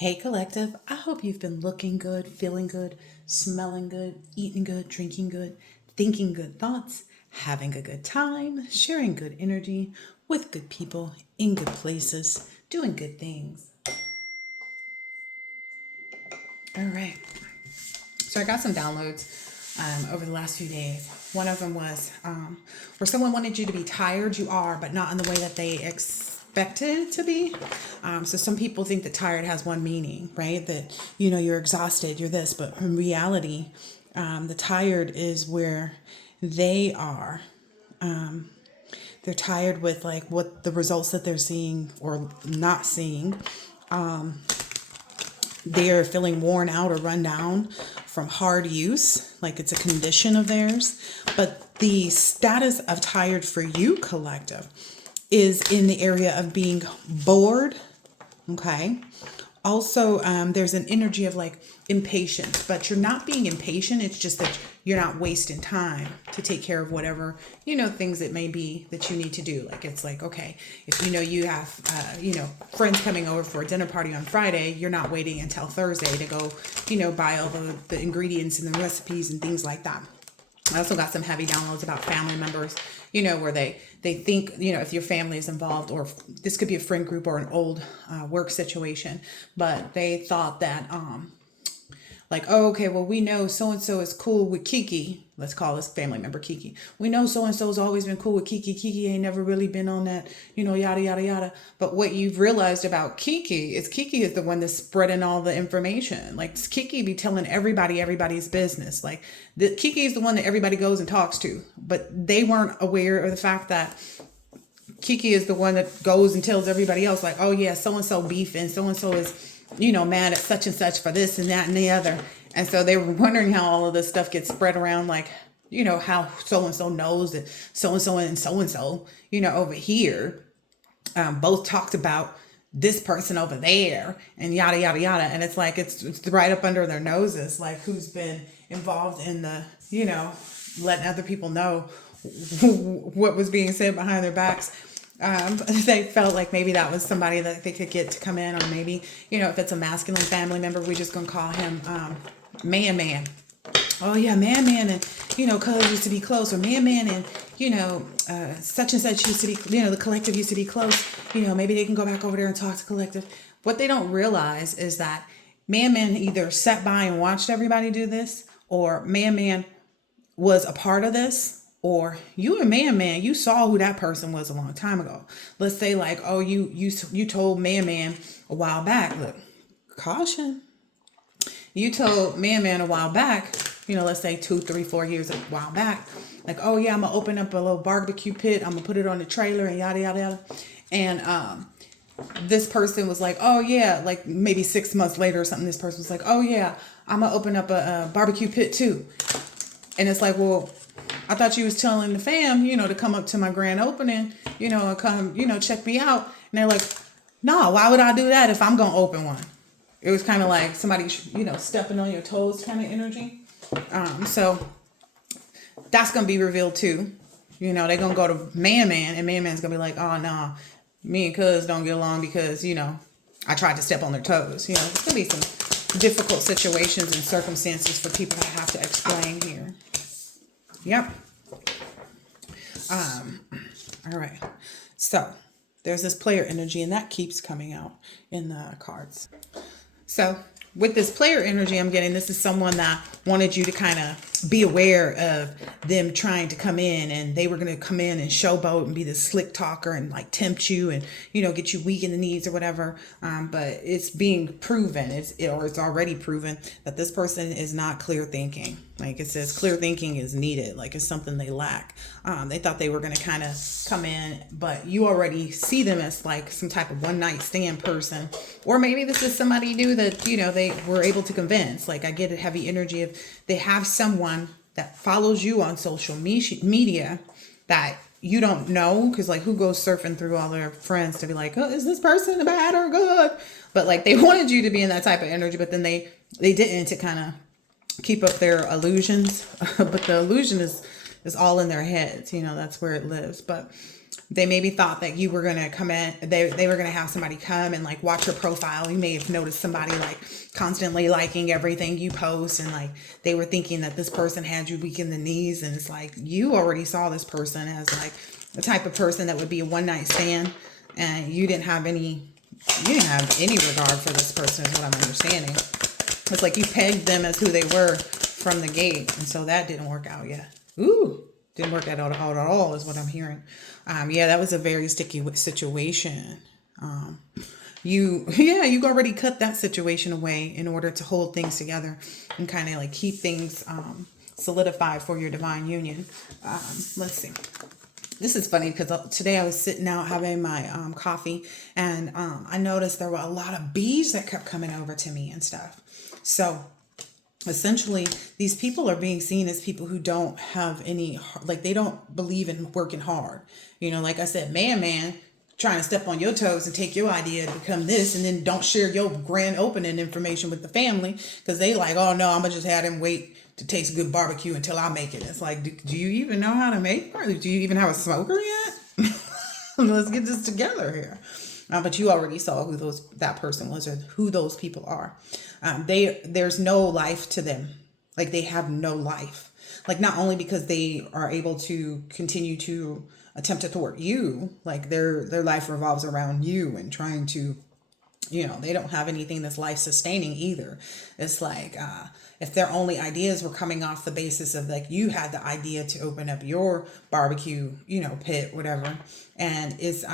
Hey, collective. I hope you've been looking good, feeling good, smelling good, eating good, drinking good, thinking good thoughts, having a good time, sharing good energy with good people in good places, doing good things. All right. So I got some downloads over the last few days. One of them was where someone wanted you to be tired. You are, but not in the way that they expected it to be. So some people think that tired has one meaning, right? That, you're exhausted, you're this, but in reality, the tired is where they are. They're tired with like what the results that they're seeing or not seeing. They're feeling worn out or run down from hard use, like it's a condition of theirs. But the status of tired for you, collective, is in the area of being bored. Okay. Also, there's an energy of like impatience, but you're not being impatient. It's just that you're not wasting time to take care of whatever, things it may be that you need to do. Like, it's like, okay, if you have, friends coming over for a dinner party on Friday, you're not waiting until Thursday to go, buy all the ingredients and the recipes and things like that. I also got some heavy downloads about family members, where they think, if your family is involved, or this could be a friend group or an old work situation, but they thought that, like, oh, okay, well, we know so-and-so is cool with Kiki. Let's call this family member Kiki. We know so-and-so's always been cool with Kiki. Kiki ain't never really been on that, yada, yada, yada. But what you've realized about Kiki is the one that's spreading all the information. Like, Kiki be telling everybody's business. Like, Kiki is the one that everybody goes and talks to. But they weren't aware of the fact that Kiki is the one that goes and tells everybody else, like, oh, yeah, so-and-so beefing, so-and-so is mad at such and such for this and that and the other. And so they were wondering how all of this stuff gets spread around, like, how so-and-so knows that so-and-so and so-and-so, over here, both talked about this person over there and yada, yada, yada. And it's like, it's right up under their noses, like who's been involved in the, letting other people know what was being said behind their backs. They felt like maybe that was somebody that they could get to come in, or maybe, if it's a masculine family member, we're just going to call him man. Oh, yeah, man, and, cuz used to be close, or man, and, such and such used to be, the collective used to be close. Maybe they can go back over there and talk to collective. What they don't realize is that man either sat by and watched everybody do this, or man was a part of this, or you and man, you saw who that person was a long time ago. Let's say like, oh, you told man a while back. Look, caution. You told man a while back, let's say 2, 3, 4 years a while back, like, oh yeah, I'm gonna open up a little barbecue pit. I'm gonna put it on the trailer and yada yada yada. And this person was like, oh yeah, like maybe 6 months later or something. This person was like, oh yeah, I'm gonna open up a barbecue pit too. And it's like, well, I thought you was telling the fam, to come up to my grand opening, and come, check me out. And they're like, no, why would I do that if I'm going to open one? It was kind of like somebody, stepping on your toes kind of energy. So that's going to be revealed too. They're going to go to man, and man's going to be like, oh, no, me and cuz don't get along because, I tried to step on their toes. It's going to be some difficult situations and circumstances for people to have to explain here. Yep. All right. So there's this player energy, and that keeps coming out in the cards. So with this player energy I'm getting, this is someone that wanted you to kind of be aware of them trying to come in, and they were going to come in and showboat and be the slick talker and like tempt you and, get you weak in the knees or whatever. But it's being proven, it's already proven that this person is not clear thinking. Like it says, clear thinking is needed. Like it's something they lack. They thought they were going to kind of come in, but you already see them as like some type of one night stand person. Or maybe this is somebody new that, they were able to convince. Like I get a heavy energy of they have someone that follows you on social media that you don't know. Because like who goes surfing through all their friends to be like, oh, is this person bad or good? But like they wanted you to be in that type of energy, but then they didn't, to kind of keep up their illusions. But the illusion is all in their heads. That's where it lives. But They maybe thought that you were going to come in, they were going to have somebody come and like watch your profile. You may have noticed somebody like constantly liking everything you post, and like they were thinking that this person had you weak in the knees, and it's like you already saw this person as like the type of person that would be a one night stand, and you didn't have any regard for this person is what I'm understanding. It's like you pegged them as who they were from the gate, and so that didn't work out yet. Ooh, didn't work out at all is what I'm hearing. Yeah, that was a very sticky situation. You already cut that situation away in order to hold things together and kind of like keep things solidified for your divine union. Let's see. This is funny because today I was sitting out having my coffee, and I noticed there were a lot of bees that kept coming over to me and stuff. So essentially, these people are being seen as people who don't have any, like they don't believe in working hard. You know, like I said, man, trying to step on your toes and take your idea to become this, and then don't share your grand opening information with the family because they like, oh no, I'm gonna just have them wait to taste good barbecue until I make it. It's like, do you even know how to make it? Do you even have a smoker yet? Let's get this together here. But you already saw who that person was or who those people are. There's no life to them. Like they have no life. Like not only because they are able to continue to attempt to thwart you, like their life revolves around you and trying to, they don't have anything that's life sustaining either. It's like if their only ideas were coming off the basis of like you had the idea to open up your barbecue, pit, whatever, and it's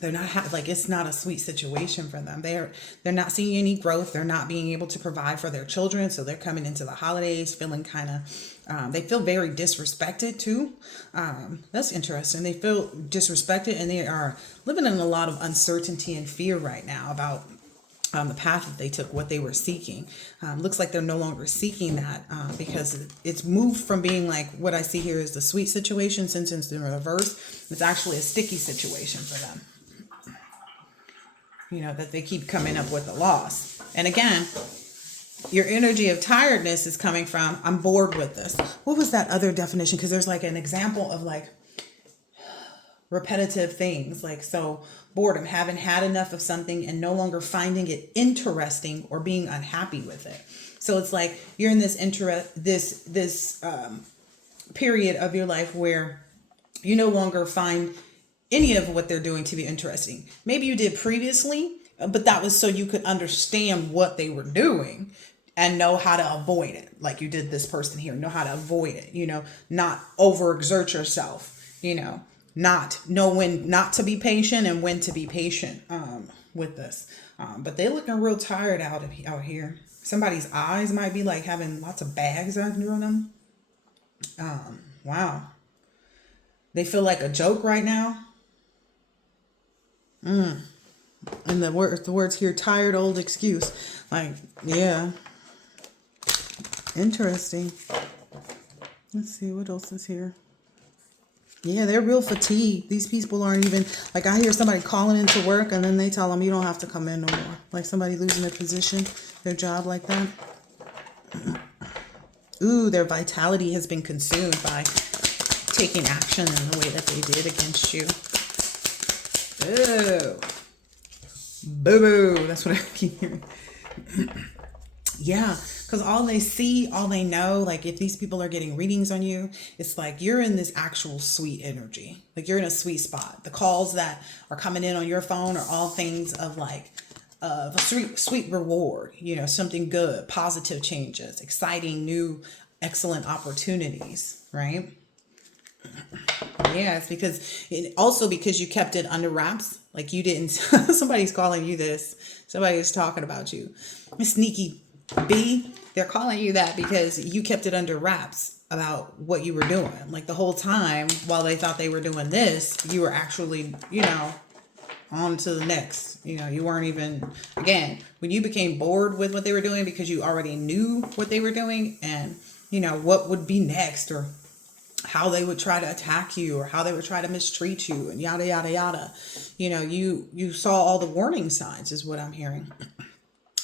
they're not like it's not a sweet situation for them. They're not seeing any growth. They're not being able to provide for their children, so they're coming into the holidays feeling kind of they feel very disrespected too. That's interesting. They feel disrespected, and they are living in a lot of uncertainty and fear right now about the path that they took, what they were seeking. Looks like they're no longer seeking that because it's moved from being like what I see here is the sweet situation, since it's in reverse. It's actually a sticky situation for them. That they keep coming up with a loss. And again, your energy of tiredness is coming from, I'm bored with this. What was that other definition? Because there's like an example of like repetitive things. Like, so boredom, having had enough of something and no longer finding it interesting or being unhappy with it. So it's like you're in this period of your life where you no longer find any of what they're doing to be interesting. Maybe you did previously, but that was so you could understand what they were doing and know how to avoid it. Like you did this person here, know how to avoid it, not overexert yourself, not know when not to be patient and when to be patient with this. But they're looking real tired out here. Somebody's eyes might be like having lots of bags under them. Wow. They feel like a joke right now. And the words here, tired old excuse. Like, yeah. Interesting. Let's see what else is here. Yeah, they're real fatigued. These people aren't even, like I hear somebody calling into work and then they tell them you don't have to come in no more. Like somebody losing their position, their job like that. Ooh, their vitality has been consumed by taking action in the way that they did against you. Boo. Boo-boo. That's what I keep hearing. Yeah, because all they see, all they know, like if these people are getting readings on you, it's like you're in this actual sweet energy. Like you're in a sweet spot. The calls that are coming in on your phone are all things of like a sweet reward, something good, positive changes, exciting, new, excellent opportunities, right? Yeah, it's because you kept it under wraps. Like you didn't, somebody's calling you this. Somebody's talking about you. A sneaky bee. They're calling you that because you kept it under wraps about what you were doing. Like the whole time while they thought they were doing this, you were actually, on to the next. You weren't even, again, when you became bored with what they were doing because you already knew what they were doing and, what would be next or how they would try to attack you or how they would try to mistreat you and yada, yada, yada. You saw all the warning signs is what I'm hearing.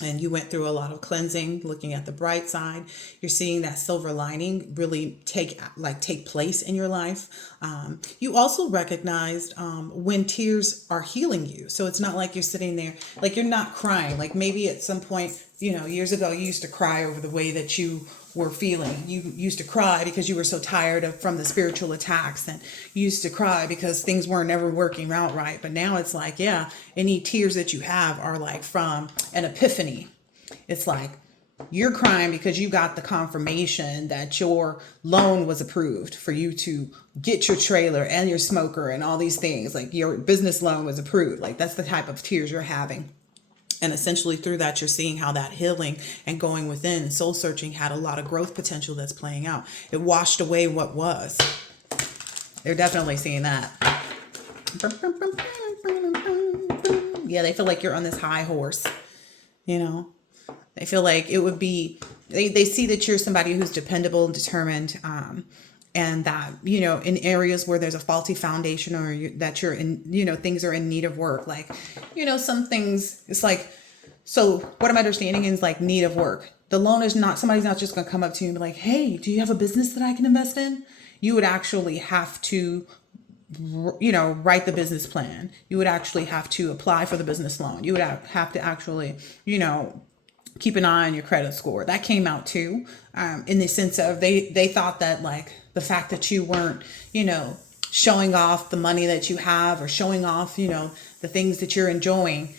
and you went through a lot of cleansing, looking at the bright side. You're seeing that silver lining really take place in your life. You also recognized when tears are healing you. So it's not like you're sitting there, like you're not crying. Like maybe at some point, years ago, you used to cry over the way that you were feeling. You used to cry because you were so tired from the spiritual attacks, and you used to cry because things weren't ever working out right. But now it's like, yeah, any tears that you have are like from an epiphany. It's like you're crying because you got the confirmation that your loan was approved for you to get your trailer and your smoker and all these things. Like your business loan was approved. Like that's the type of tears you're having. And essentially through that, you're seeing how that healing and going within and soul searching had a lot of growth potential that's playing out. It washed away what was. They're definitely seeing that. Yeah, they feel like you're on this high horse. They feel like it would be, they see that you're somebody who's dependable and determined. And that, in areas where there's a faulty foundation or that you're in, things are in need of work. Like, some things, it's like, so what I'm understanding is like need of work. The loan is not, somebody's not just going to come up to you and be like, hey, do you have a business that I can invest in? You would actually have to, write the business plan. You would actually have to apply for the business loan. You would have to actually, keep an eye on your credit score. That came out too, in the sense of they thought that like the fact that you weren't, showing off the money that you have or showing off, the things that you're enjoying.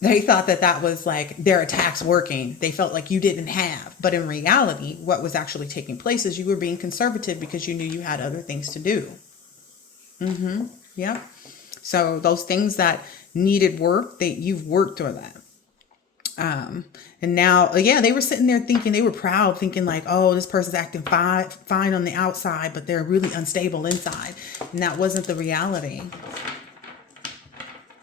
They thought that was like their attacks working. They felt like you didn't have. But in reality, what was actually taking place is you were being conservative because you knew you had other things to do. Yep. So those things that needed work, you've worked through that. And now, yeah, they were sitting there thinking, they were proud, thinking like, oh, this person's acting fine on the outside, but they're really unstable inside. And that wasn't the reality.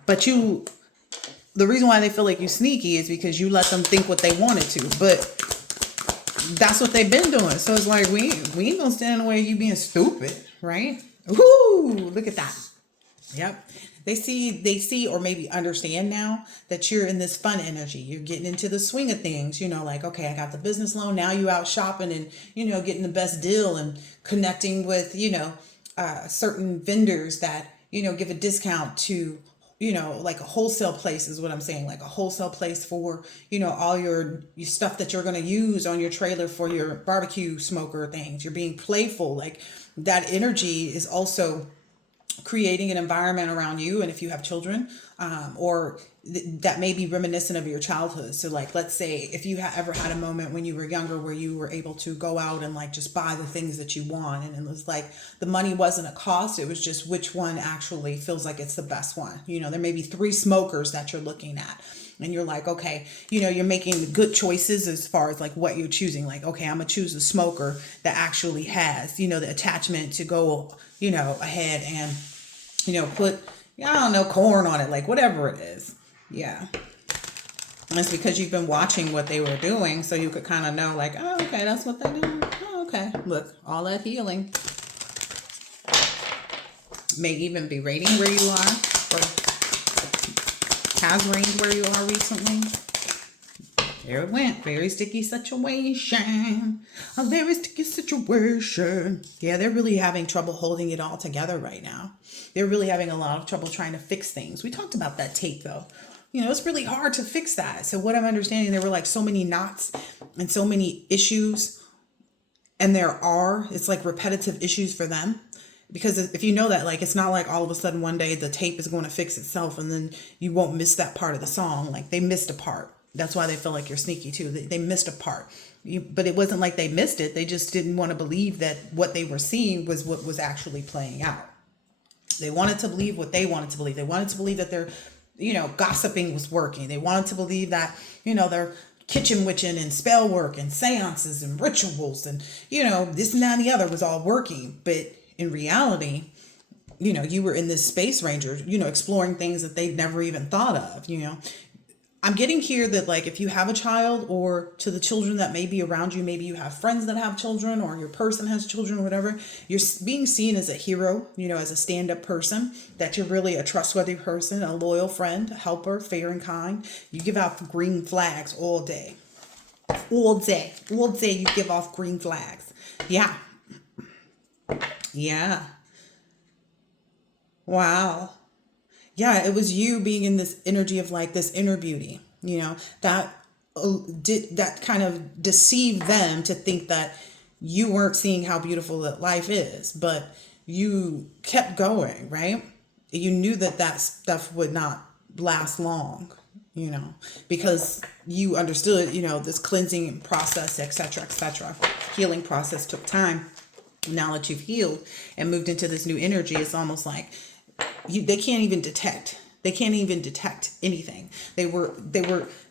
But the reason why they feel like you sneaky is because you let them think what they wanted to, but that's what they've been doing. So it's like, we ain't gonna stand in the way of you being stupid, right? Ooh, look at that. Yep. They see or maybe understand now that you're in this fun energy. You're getting into the swing of things, like, okay, I got the business loan. Now you out shopping and, getting the best deal and connecting with, certain vendors that, give a discount to, like a wholesale place is what I'm saying, like a wholesale place for, all your stuff that you're going to use on your trailer for your barbecue smoker things. You're being playful. Like that energy is also creating an environment around you. And if you have children, that may be reminiscent of your childhood. So like, let's say if you ever had a moment when you were younger where you were able to go out and like just buy the things that you want. And it was like, the money wasn't a cost. It was just which one actually feels like it's the best one. There may be 3 smokers that you're looking at. And you're like, okay, you're making good choices as far as like what you're choosing. Like, okay, I'm going to choose a smoker that actually has, the attachment to go, ahead and, put, I don't know, corn on it, like whatever it is. Yeah. And it's because you've been watching what they were doing. So you could kind of know like, oh, okay, that's what they're doing. Oh, okay. Look, all that healing may even be rating where you are or has rained where you are recently. There it went. Very sticky situation. A very sticky situation. Yeah, they're really having trouble holding it all together right now. They're really having a lot of trouble trying to fix things. We talked about that tape though. It's really hard to fix that. So what I'm understanding, there were like so many knots and so many issues. And it's like repetitive issues for them. Because if you know that, like, it's not like all of a sudden one day the tape is going to fix itself and then you won't miss that part of the song. Like they missed a part. That's why they feel like you're sneaky too. They missed a part. But it wasn't like they missed it. They just didn't want to believe that what they were seeing was what was actually playing out. They wanted to believe what they wanted to believe. They wanted to believe that their, gossiping was working. They wanted to believe that, their kitchen witching and spell work and seances and rituals and, this and that and the other was all working. But in reality, you were in this space ranger, exploring things that they'd never even thought of, I'm getting here that like if you have a child, or to the children that may be around you, maybe you have friends that have children, or your person has children or whatever, you're being seen as a hero, as a stand-up person, that you're really a trustworthy person, a loyal friend, a helper, fair and kind. You give out green flags all day. All day. All day you give off green flags. Yeah. Yeah. Wow. Yeah, it was you being in this energy of like this inner beauty, that did that kind of deceived them to think that you weren't seeing how beautiful that life is, but you kept going, right? You knew that that stuff would not last long, because you understood, this cleansing process, etc., etc. Healing process took time. Now that you've healed and moved into this new energy, it's almost like they can't even detect. They can't even detect anything. They were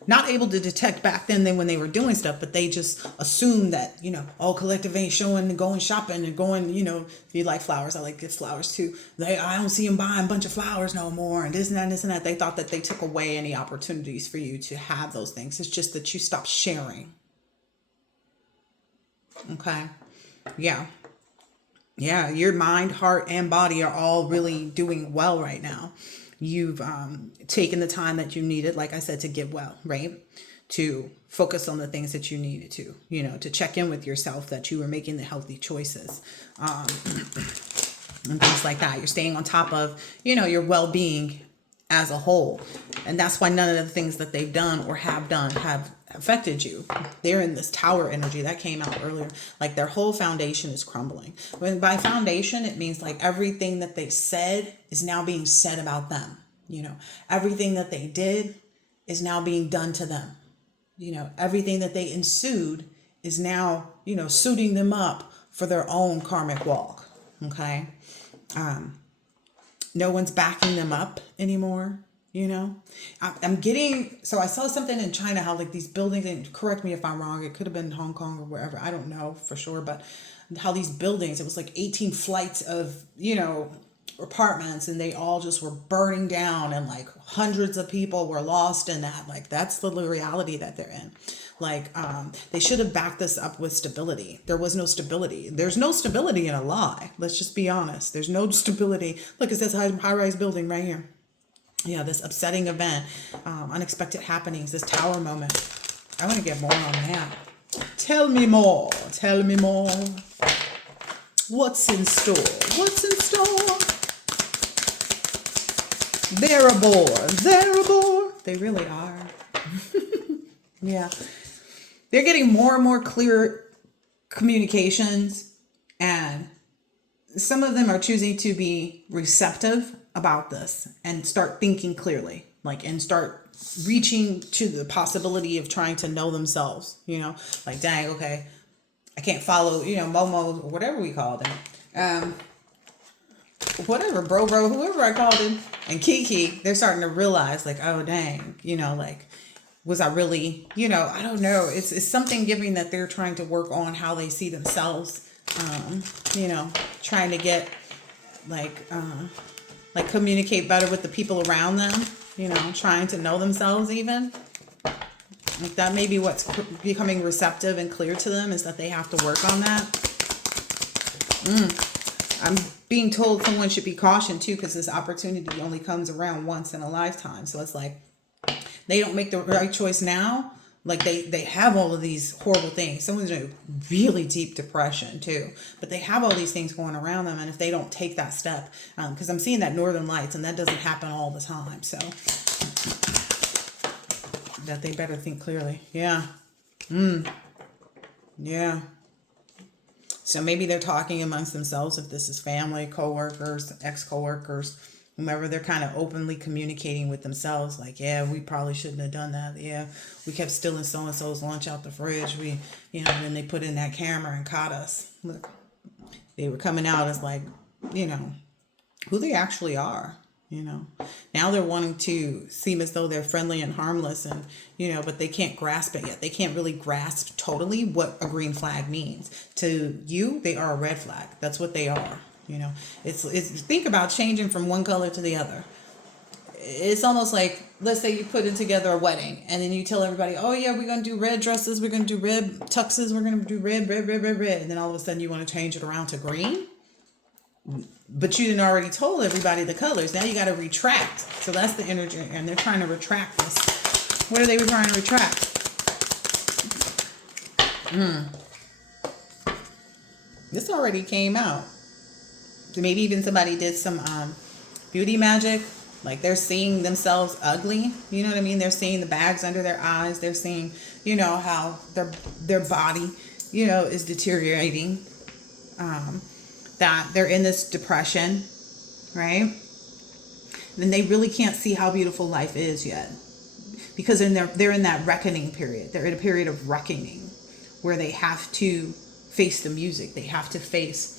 not able to detect back then when they were doing stuff, but they just assumed that, oh, collective ain't showing and going shopping and going, if you like flowers, I like gifts flowers too. I don't see them buying a bunch of flowers no more, and this and that and this and that. They thought that they took away any opportunities for you to have those things. It's just that you stopped sharing. Okay. Yeah. Yeah, your mind, heart, and body are all really doing well right now. You've taken the time that you needed, like I said, to get well, right? To focus on the things that you needed to check in with yourself, that you were making the healthy choices, and things like that. You're staying on top of, your well-being as a whole. And that's why none of the things that they've done or have done have affected you. They're in this tower energy that came out earlier. Like their whole foundation is crumbling. When by foundation, it means like everything that they said is now being said about them. Everything that they did is now being done to them. Everything that they ensued is now, suiting them up for their own karmic walk. Okay. No one's backing them up anymore. I'm getting, so I saw something in China, how like these buildings, and correct me if I'm wrong, it could have been Hong Kong or wherever, I don't know for sure, but how these buildings, it was like 18 flights of, apartments, and they all just were burning down, and like hundreds of people were lost in that. Like that's the reality that they're in. Like they should have backed this up with stability. There was no stability. There's no stability in a lie. Let's just be honest. There's no stability. Look, it says high-rise building right here. Yeah, this upsetting event, unexpected happenings, this tower moment. I want to get more on that. Tell me more. Tell me more. What's in store? What's in store? They're a bore. They're a bore. They really are. Yeah. They're getting more and more clear communications, and some of them are choosing to be receptive about this and start thinking clearly, and start reaching to the possibility of trying to know themselves, like, dang, okay, I can't follow, Momo or whatever we called him. Whatever, bro, whoever I called him, and Kiki, they're starting to realize like, oh, dang, like, was I really, I don't know. It's something giving that they're trying to work on how they see themselves, trying to get like communicate better with the people around them, trying to know themselves even. Like that may be what's becoming receptive and clear to them, is that they have to work on that. I'm being told someone should be cautioned too, because this opportunity only comes around once in a lifetime. So it's like they don't make the right choice now. Like they have all of these horrible things. Someone's in a really deep depression too, but they have all these things going around them. And if they don't take that step, because I'm seeing that Northern Lights, and that doesn't happen all the time. So that they better think clearly. Yeah. Yeah. So maybe they're talking amongst themselves, if this is family, coworkers, ex-coworkers, whomever. They're kind of openly communicating with themselves, like, yeah, we probably shouldn't have done that. Yeah, we kept stealing so-and-so's lunch out the fridge. We, and then they put in that camera and caught us. Look, they were coming out as like, who they actually are. Now they're wanting to seem as though they're friendly and harmless, and but they can't grasp it yet. They can't really grasp totally what a green flag means. To you, they are a red flag. That's what they are. It's think about changing from one color to the other. it's almost like, let's say you put in together a wedding and then you tell everybody, oh yeah, we're going to do red dresses, we're going to do red tuxes, we're going to do red, and then all of a sudden you want to change it around to green, but you didn't already told everybody the colors. Now you got to retract. So that's the energy, and they're trying to retract this. What are they trying to retract? This already came out. Maybe even somebody did some beauty magic. Like they're seeing themselves ugly. You know what I mean? They're seeing the bags under their eyes. They're seeing, you know, how their body, you know, is deteriorating. That they're in this depression, right? Then they really can't see how beautiful life is yet, because they're in that reckoning period. They're in a period of reckoning where they have to face the music. They have to face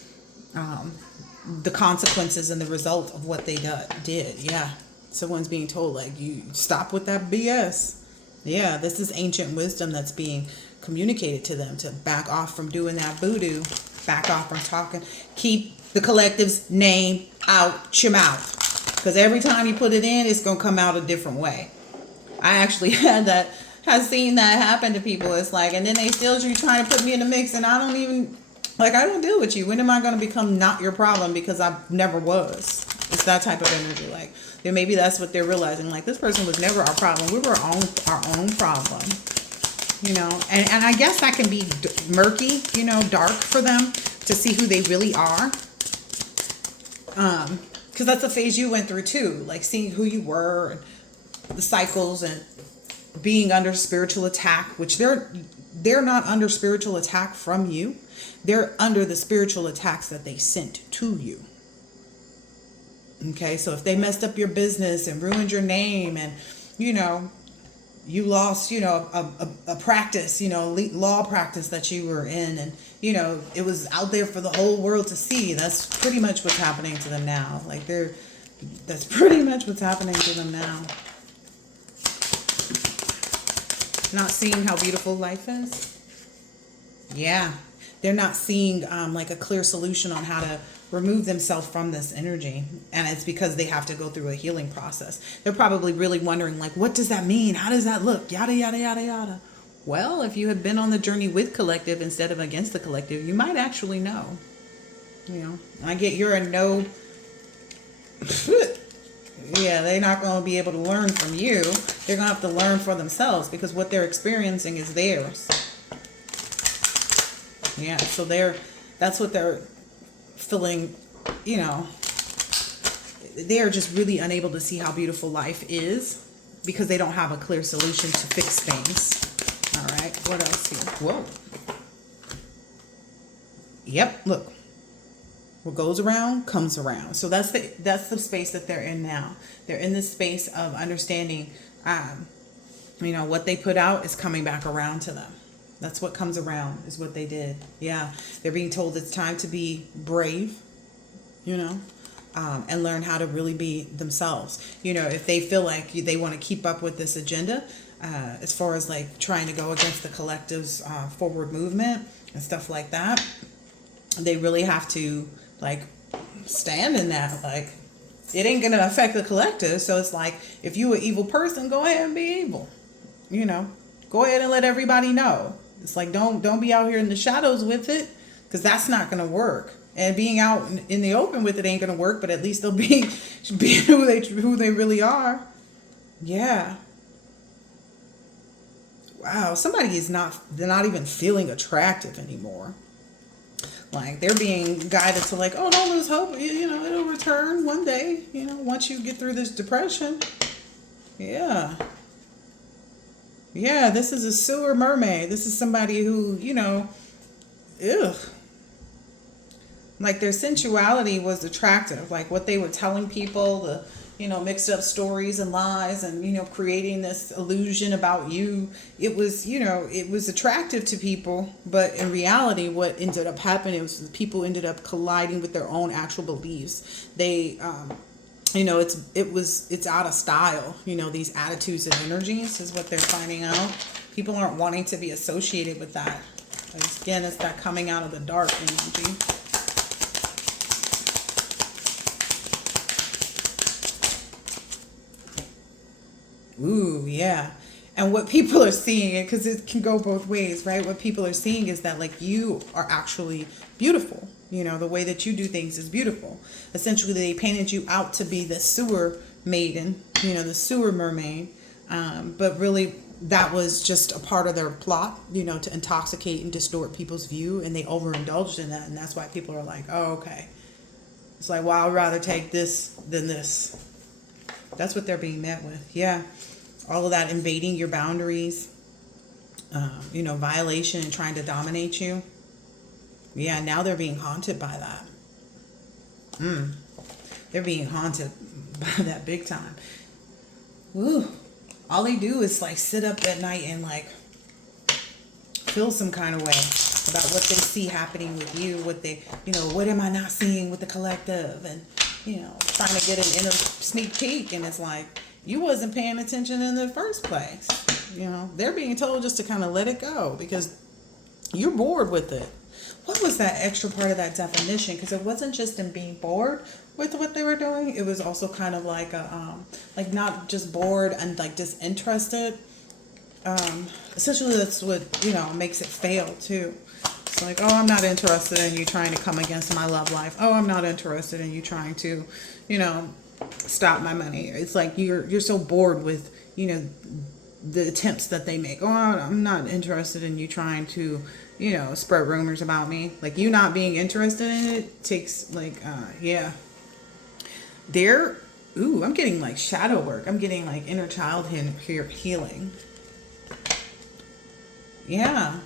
the consequences and the result of what they did. Yeah. Someone's being told, like, you stop with that BS. Yeah, this is ancient wisdom that's being communicated to them, to back off from doing that voodoo, back off from talking. Keep the collective's name out your mouth, because every time you put it in, it's going to come out a different way. I actually have seen that happen to people. It's like, and then they still trying to put me in the mix, and I don't deal with you. When am I going to become not your problem? Because I never was. It's that type of energy. Like, then maybe that's what they're realizing. Like, this person was never our problem. We were our own problem. You know, and I guess that can be murky, you know, dark for them to see who they really are. Because that's a phase you went through too. Like, seeing who you were, and the cycles, and being under spiritual attack, which they're not under spiritual attack from you. They're under the spiritual attacks that they sent to you. Okay, so if they messed up your business and ruined your name, and, you know, you lost, you know, a practice, you know, law practice that you were in, and, you know, it was out there for the whole world to see. That's pretty much what's happening to them now. Like, that's pretty much what's happening to them now. Not seeing how beautiful life is. Yeah. They're not seeing like a clear solution on how to remove themselves from this energy. And it's because they have to go through a healing process. They're probably really wondering, like, what does that mean? How does that look? Yada, yada, yada, yada. Well, if you had been on the journey with collective instead of against the collective, you might actually know. You know, I get you're a no. Yeah, they're not going to be able to learn from you. They're going to have to learn for themselves, because what they're experiencing is theirs. Yeah, so that's what they're feeling, you know. They're just really unable to see how beautiful life is, because they don't have a clear solution to fix things. All right, what else here? Whoa. Yep, look. What goes around comes around. So that's the space that they're in now. They're in this space of understanding, you know, what they put out is coming back around to them. That's what comes around, is what they did. Yeah, they're being told it's time to be brave, you know, and learn how to really be themselves. You know, if they feel like they want to keep up with this agenda, as far as like trying to go against the collective's forward movement and stuff like that, they really have to, like, stand in that. Like, it ain't gonna affect the collective. So it's like, if you an evil person, go ahead and be evil. You know, go ahead and let everybody know. It's like, don't be out here in the shadows with it, because that's not gonna work. And being out in the open with it ain't gonna work. But at least they'll be who they really are. Yeah. Wow. They're not even feeling attractive anymore. Like, they're being guided to, like, oh, don't lose hope. You know, it'll return one day, you know, once you get through this depression. Yeah. Yeah, this is a sewer mermaid. This is somebody who, you know, ugh. Like, their sensuality was attractive. Like, what they were telling people, the, you know, mixed up stories and lies, and, you know, creating this illusion about you. It was, you know, it was attractive to people, but in reality, what ended up happening was people ended up colliding with their own actual beliefs. They, you know, it's out of style. You know, these attitudes and energies is what they're finding out. People aren't wanting to be associated with that. Again, it's that coming out of the dark energy. Ooh, yeah. And what people are seeing, because it can go both ways, right? What people are seeing is that, like, you are actually beautiful. You know, the way that you do things is beautiful. Essentially, they painted you out to be the sewer maiden, you know, the sewer mermaid. But really, that was just a part of their plot, you know, to intoxicate and distort people's view. And they overindulged in that. And that's why people are like, oh, okay. It's like, well, I'd rather take this than this. That's what they're being met with. Yeah. All of that invading your boundaries, you know, violation and trying to dominate you. Yeah, now they're being haunted by that. They're being haunted by that big time. Woo. All they do is like sit up at night and like feel some kind of way about what they see happening with you, what they, you know, what am I not seeing with the collective, and, you know, trying to get an inner sneak peek. And it's like, you wasn't paying attention in the first place. You know, they're being told just to kind of let it go because you're bored with it. What was that extra part of that definition? Because it wasn't just in being bored with what they were doing. It was also kind of like a, like not just bored and like disinterested. Essentially that's what, you know, makes it fail too. It's like, oh, I'm not interested in you trying to come against my love life. Oh, I'm not interested in you trying to, you know, stop my money. It's like you're so bored with, you know, the attempts that they make. Oh, I'm not interested in you trying to, you know, spread rumors about me. Like, you not being interested in it takes like, yeah. Ooh, I'm getting like shadow work. I'm getting like inner child healing. Yeah.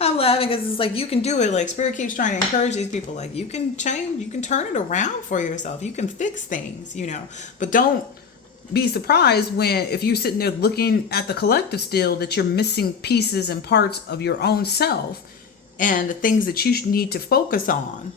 I'm laughing because it's like, you can do it. Like, Spirit keeps trying to encourage these people. Like, you can change, you can turn it around for yourself. You can fix things, you know. But don't be surprised when, if you're sitting there looking at the collective still, that you're missing pieces and parts of your own self and the things that you need to focus on.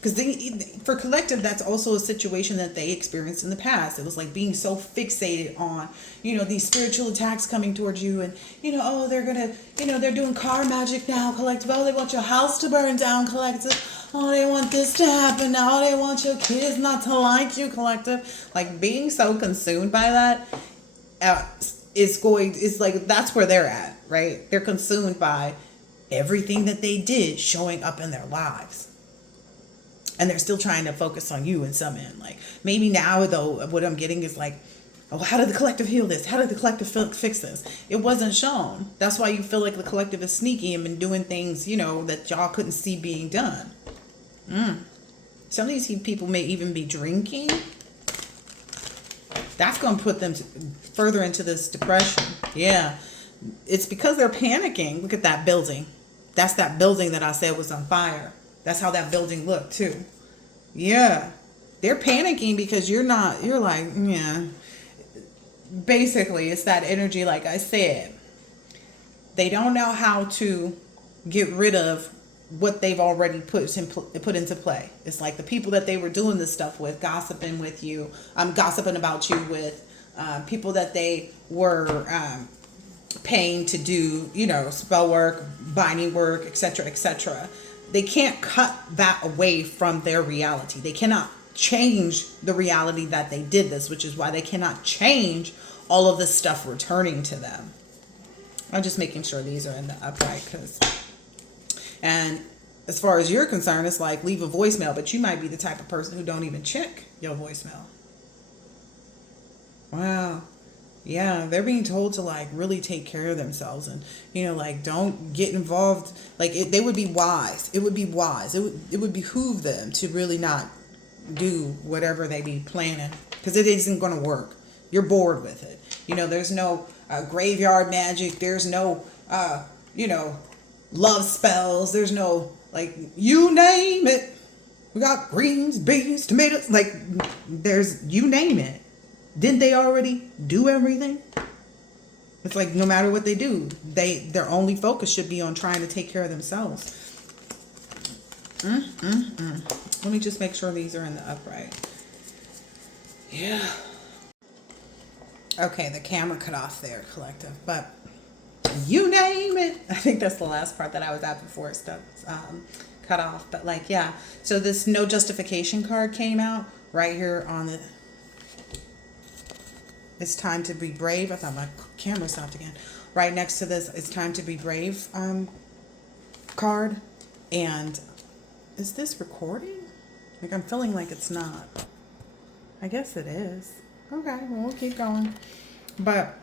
Because for collective, that's also a situation that they experienced in the past. It was like being so fixated on, you know, these spiritual attacks coming towards you, and, you know, oh, they're gonna, you know, they're doing car magic now, collective. Oh, they want your house to burn down, collective. Oh, they want this to happen now. They want your kids not to like you, collective. Like, being so consumed by that is like, that's where they're at, right? They're consumed by everything that they did showing up in their lives. And they're still trying to focus on you in some end. Like, maybe now, though, what I'm getting is like, oh, how did the collective heal this? How did the collective fix this? It wasn't shown. That's why you feel like the collective is sneaky and been doing things, you know, that y'all couldn't see being done. Some of these people may even be drinking. That's going to put them further into this depression. Yeah. It's because they're panicking. Look at that building. That's that building that I said was on fire. That's how that building looked too. Yeah. They're panicking because you're like, yeah. Basically, it's that energy, like I said. They don't know how to get rid of what they've already put into play. It's like the people that they were doing this stuff with, gossiping with you, gossiping about you with, people that they were paying to do, you know, spell work, binding work, etc., etc. They can't cut that away from their reality. They cannot change the reality that they did this, which is why they cannot change all of this stuff returning to them. I'm just making sure these are in the upright, and as far as you're concerned, it's like, leave a voicemail, but you might be the type of person who don't even check your voicemail. Wow. Yeah, they're being told to like really take care of themselves, and, you know, like, don't get involved. Like, they would be wise. It would be wise. It would behoove them to really not do whatever they be planning, because it isn't going to work. You're bored with it. You know, there's no graveyard magic. There's no, you know, love spells. There's no, like, you name it. We got greens, beans, tomatoes. Like, there's, you name it. Didn't they already do everything? It's like, no matter what they do, their only focus should be on trying to take care of themselves. Let me just make sure these are in the upright. Yeah. Okay, the camera cut off there, collective. But you name it. I think that's the last part that I was at before it stopped cut off. But like, yeah. So this no justification card came out right here on the. It's time to be brave. I thought my camera stopped again. Right next to this, it's time to be brave card. And is this recording? Like, I'm feeling like it's not. I guess it is. Okay, well, we'll keep going. But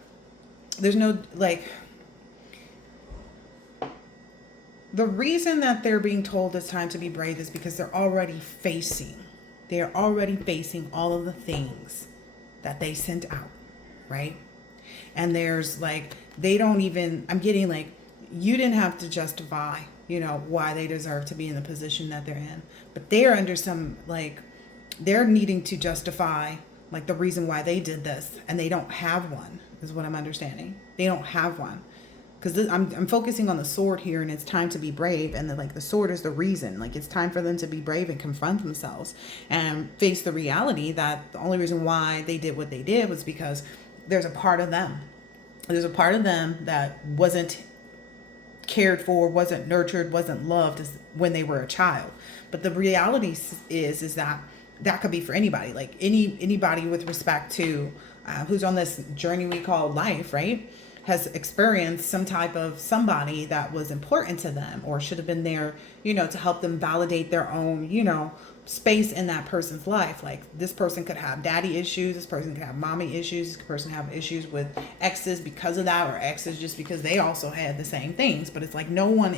there's no, like, the reason that they're being told it's time to be brave is because they're already facing all of the things that they sent out, right? And there's like, they don't even, I'm getting like, you didn't have to justify, why they deserve to be in the position that they're in. But they're under some, like, they're needing to justify, like, the reason why they did this. And they don't have one, is what I'm understanding. They don't have one. Because I'm focusing on the sword here, and it's time to be brave. And the sword is the reason. Like, it's time for them to be brave and confront themselves and face the reality that the only reason why they did what they did was because there's a part of them. There's a part of them that wasn't cared for, wasn't nurtured, wasn't loved when they were a child. But the reality is that could be for anybody. Like anybody with respect to who's on this journey we call life, right? Has experienced some type of somebody that was important to them or should have been there, to help them validate their own, space in that person's life. Like, this person could have daddy issues, this person could have mommy issues, this person have issues with exes because of that, or exes just because they also had the same things. But it's like no one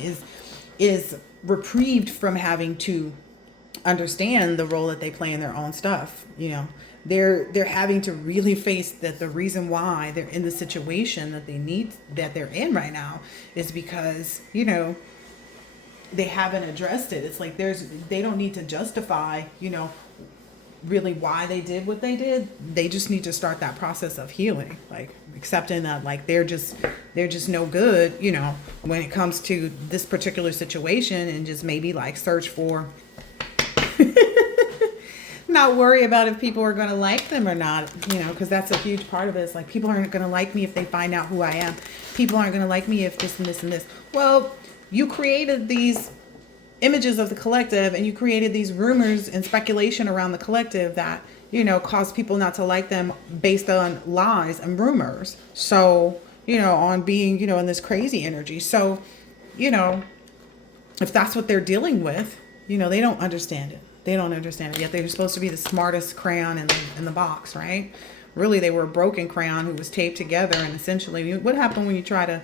is reprieved from having to understand the role that they play in their own stuff. They're having to really face that the reason why they're in the situation that they're in right now is because, they haven't addressed it. It's like they don't need to justify, really why they did what they did. They just need to start that process of healing, like accepting that, like, they're just no good, when it comes to this particular situation, and just maybe like search for not worry about if people are going to like them or not, because that's a huge part of it. It's like, people aren't going to like me if they find out who I am. People aren't going to like me if this and this and this. Well, you created these images of the collective, and you created these rumors and speculation around the collective that, caused people not to like them based on lies and rumors. So, on being, in this crazy energy. So, if that's what they're dealing with, they don't understand it. They don't understand it. Yet they're supposed to be the smartest crayon in the box, right? Really, they were a broken crayon who was taped together. And essentially, what happened when you try to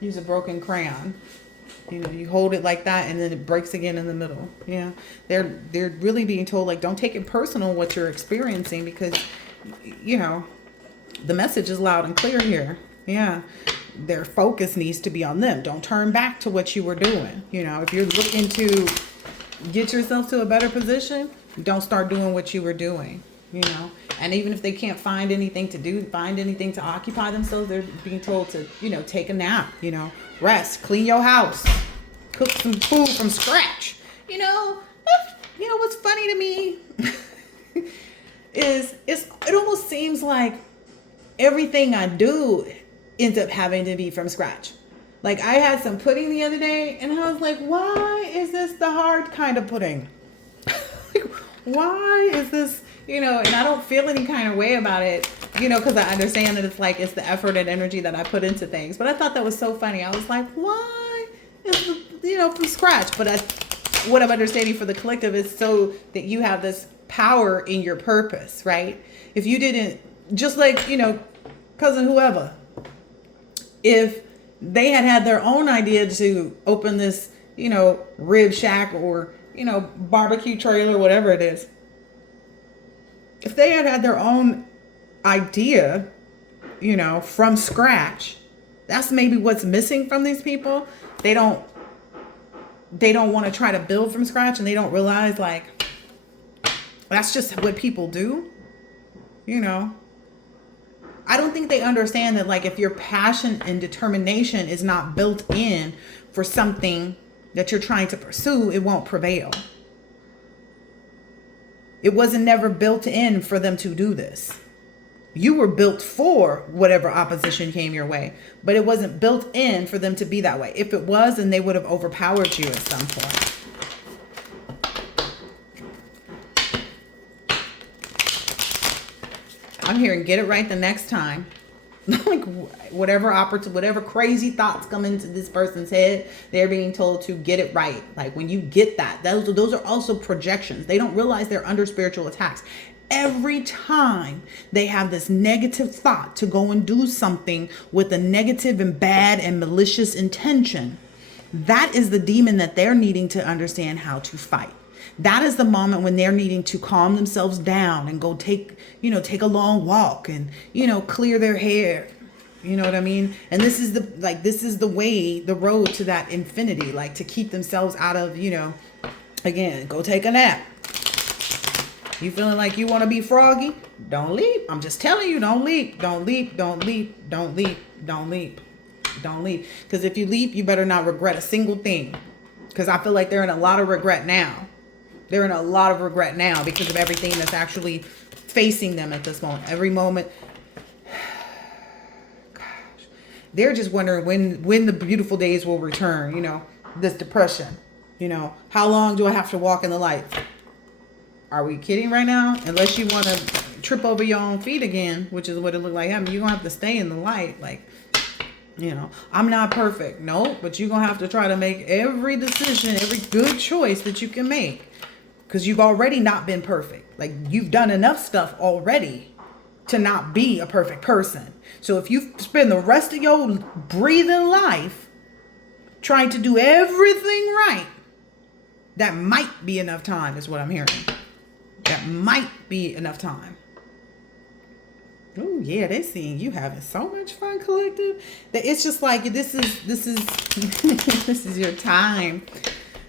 use a broken crayon? You hold it like that, and then it breaks again in the middle. Yeah, they're really being told, like, don't take it personal what you're experiencing, because the message is loud and clear here. Yeah, their focus needs to be on them. Don't turn back to what you were doing. If you're looking to get yourself to a better position, don't start doing what you were doing. And even if they can't find anything to do, find anything to occupy themselves, they're being told to, take a nap, rest, clean your house, cook some food from scratch. What's funny to me is it almost seems like everything I do ends up having to be from scratch. Like, I had some pudding the other day, and I was like, why is this the hard kind of pudding? Why is this, and I don't feel any kind of way about it, because I understand that it's the effort and energy that I put into things. But I thought that was so funny. I was like, why is from scratch? But what I'm understanding for the collective is so that you have this power in your purpose, right? If you didn't, just like, cousin whoever, if they had their own idea to open this, rib shack or, barbecue trailer, whatever it is. If they had their own idea, from scratch, that's maybe what's missing from these people. They don't want to try to build from scratch, and they don't realize, like, that's just what people do. I don't think they understand that, like, if your passion and determination is not built in for something that you're trying to pursue, it won't prevail. It wasn't never built in for them to do this. You were built for whatever opposition came your way, but it wasn't built in for them to be that way. If it was, then they would have overpowered you at some point. I'm hearing get it right the next time. Like whatever crazy thoughts come into this person's head, they're being told to get it right. Like when you get that, those are also projections. They don't realize they're under spiritual attacks. Every time they have this negative thought to go and do something with a negative and bad and malicious intention, that is the demon that they're needing to understand how to fight. That is the moment when they're needing to calm themselves down and go take a long walk and, clear their hair. You know what I mean? And this is the road to that infinity, like to keep themselves out of, again, go take a nap. You feeling like you want to be froggy? Don't leap. I'm just telling you, don't leap. Don't leap. Don't leap. Don't leap. Don't leap. Don't leap. Because if you leap, you better not regret a single thing. Because I feel like they're in a lot of regret now. They're in a lot of regret now because of everything that's actually facing them at this moment. Every moment. Gosh. They're just wondering when the beautiful days will return, this depression. How long do I have to walk in the light? Are we kidding right now? Unless you want to trip over your own feet again, which is what it looked like. I mean, you're going to have to stay in the light. Like, I'm not perfect. No, but you're going to have to try to make every decision, every good choice that you can make. Because you've already not been perfect. Like, you've done enough stuff already to not be a perfect person. So if you spend the rest of your breathing life trying to do everything right, that might be enough time, is what I'm hearing. That might be enough time. Oh yeah, they're seeing you having so much fun, collective. That it's just like this is this is your time.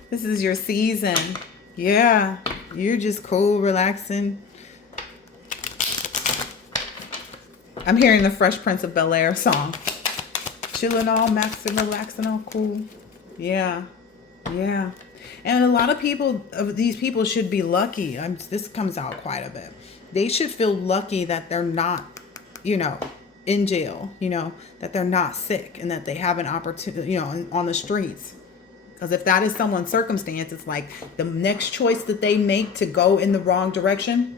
This is your season. Yeah, you're just cool, relaxing. I'm hearing the Fresh Prince of Bel-Air song. Chilling all, maxing, relaxing, all cool. Yeah. Yeah. And a lot of these people should be lucky. This comes out quite a bit. They should feel lucky that they're not, in jail, that they're not sick and that they have an opportunity, on the streets. Because if that is someone's circumstance, it's like the next choice that they make to go in the wrong direction.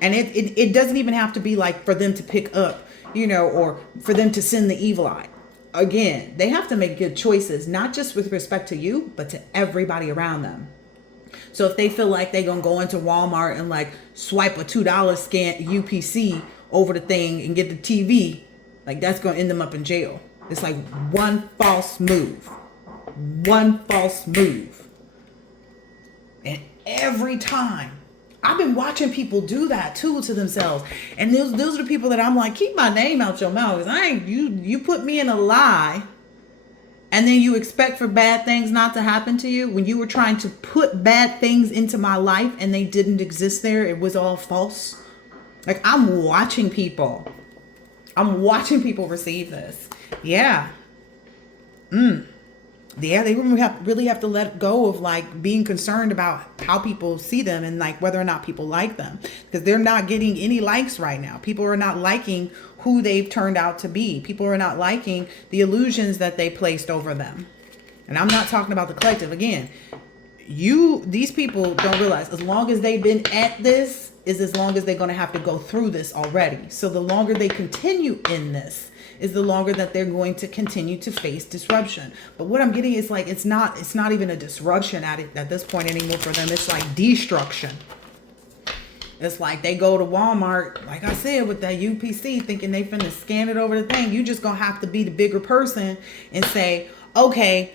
And it doesn't even have to be like for them to pick up, or for them to send the evil eye. Again, they have to make good choices, not just with respect to you, but to everybody around them. So if they feel like they're going to go into Walmart and like swipe a $2 scan UPC over the thing and get the TV, like that's going to end them up in jail. It's like one false move. One false move. And every time, I've been watching people do that too to themselves. And those are the people that I'm like, keep my name out your mouth. Because you put me in a lie. And then you expect for bad things not to happen to you. When you were trying to put bad things into my life and they didn't exist there. It was all false. Like I'm watching people receive this. Yeah. Yeah, they really have to let go of like being concerned about how people see them and like whether or not people like them, because they're not getting any likes right now. People are not liking who they've turned out to be. People are not liking the illusions that they placed over them. And I'm not talking about the collective. Again, these people don't realize as long as they've been at this is as long as they're going to have to go through this already. So the longer they continue in this is the longer that they're going to continue to face disruption. But what I'm getting is like, it's not even a disruption at this point anymore for them. It's like destruction. It's like they go to Walmart, like I said, with that UPC thinking they finna scan it over the thing. You just gonna have to be the bigger person and say, okay,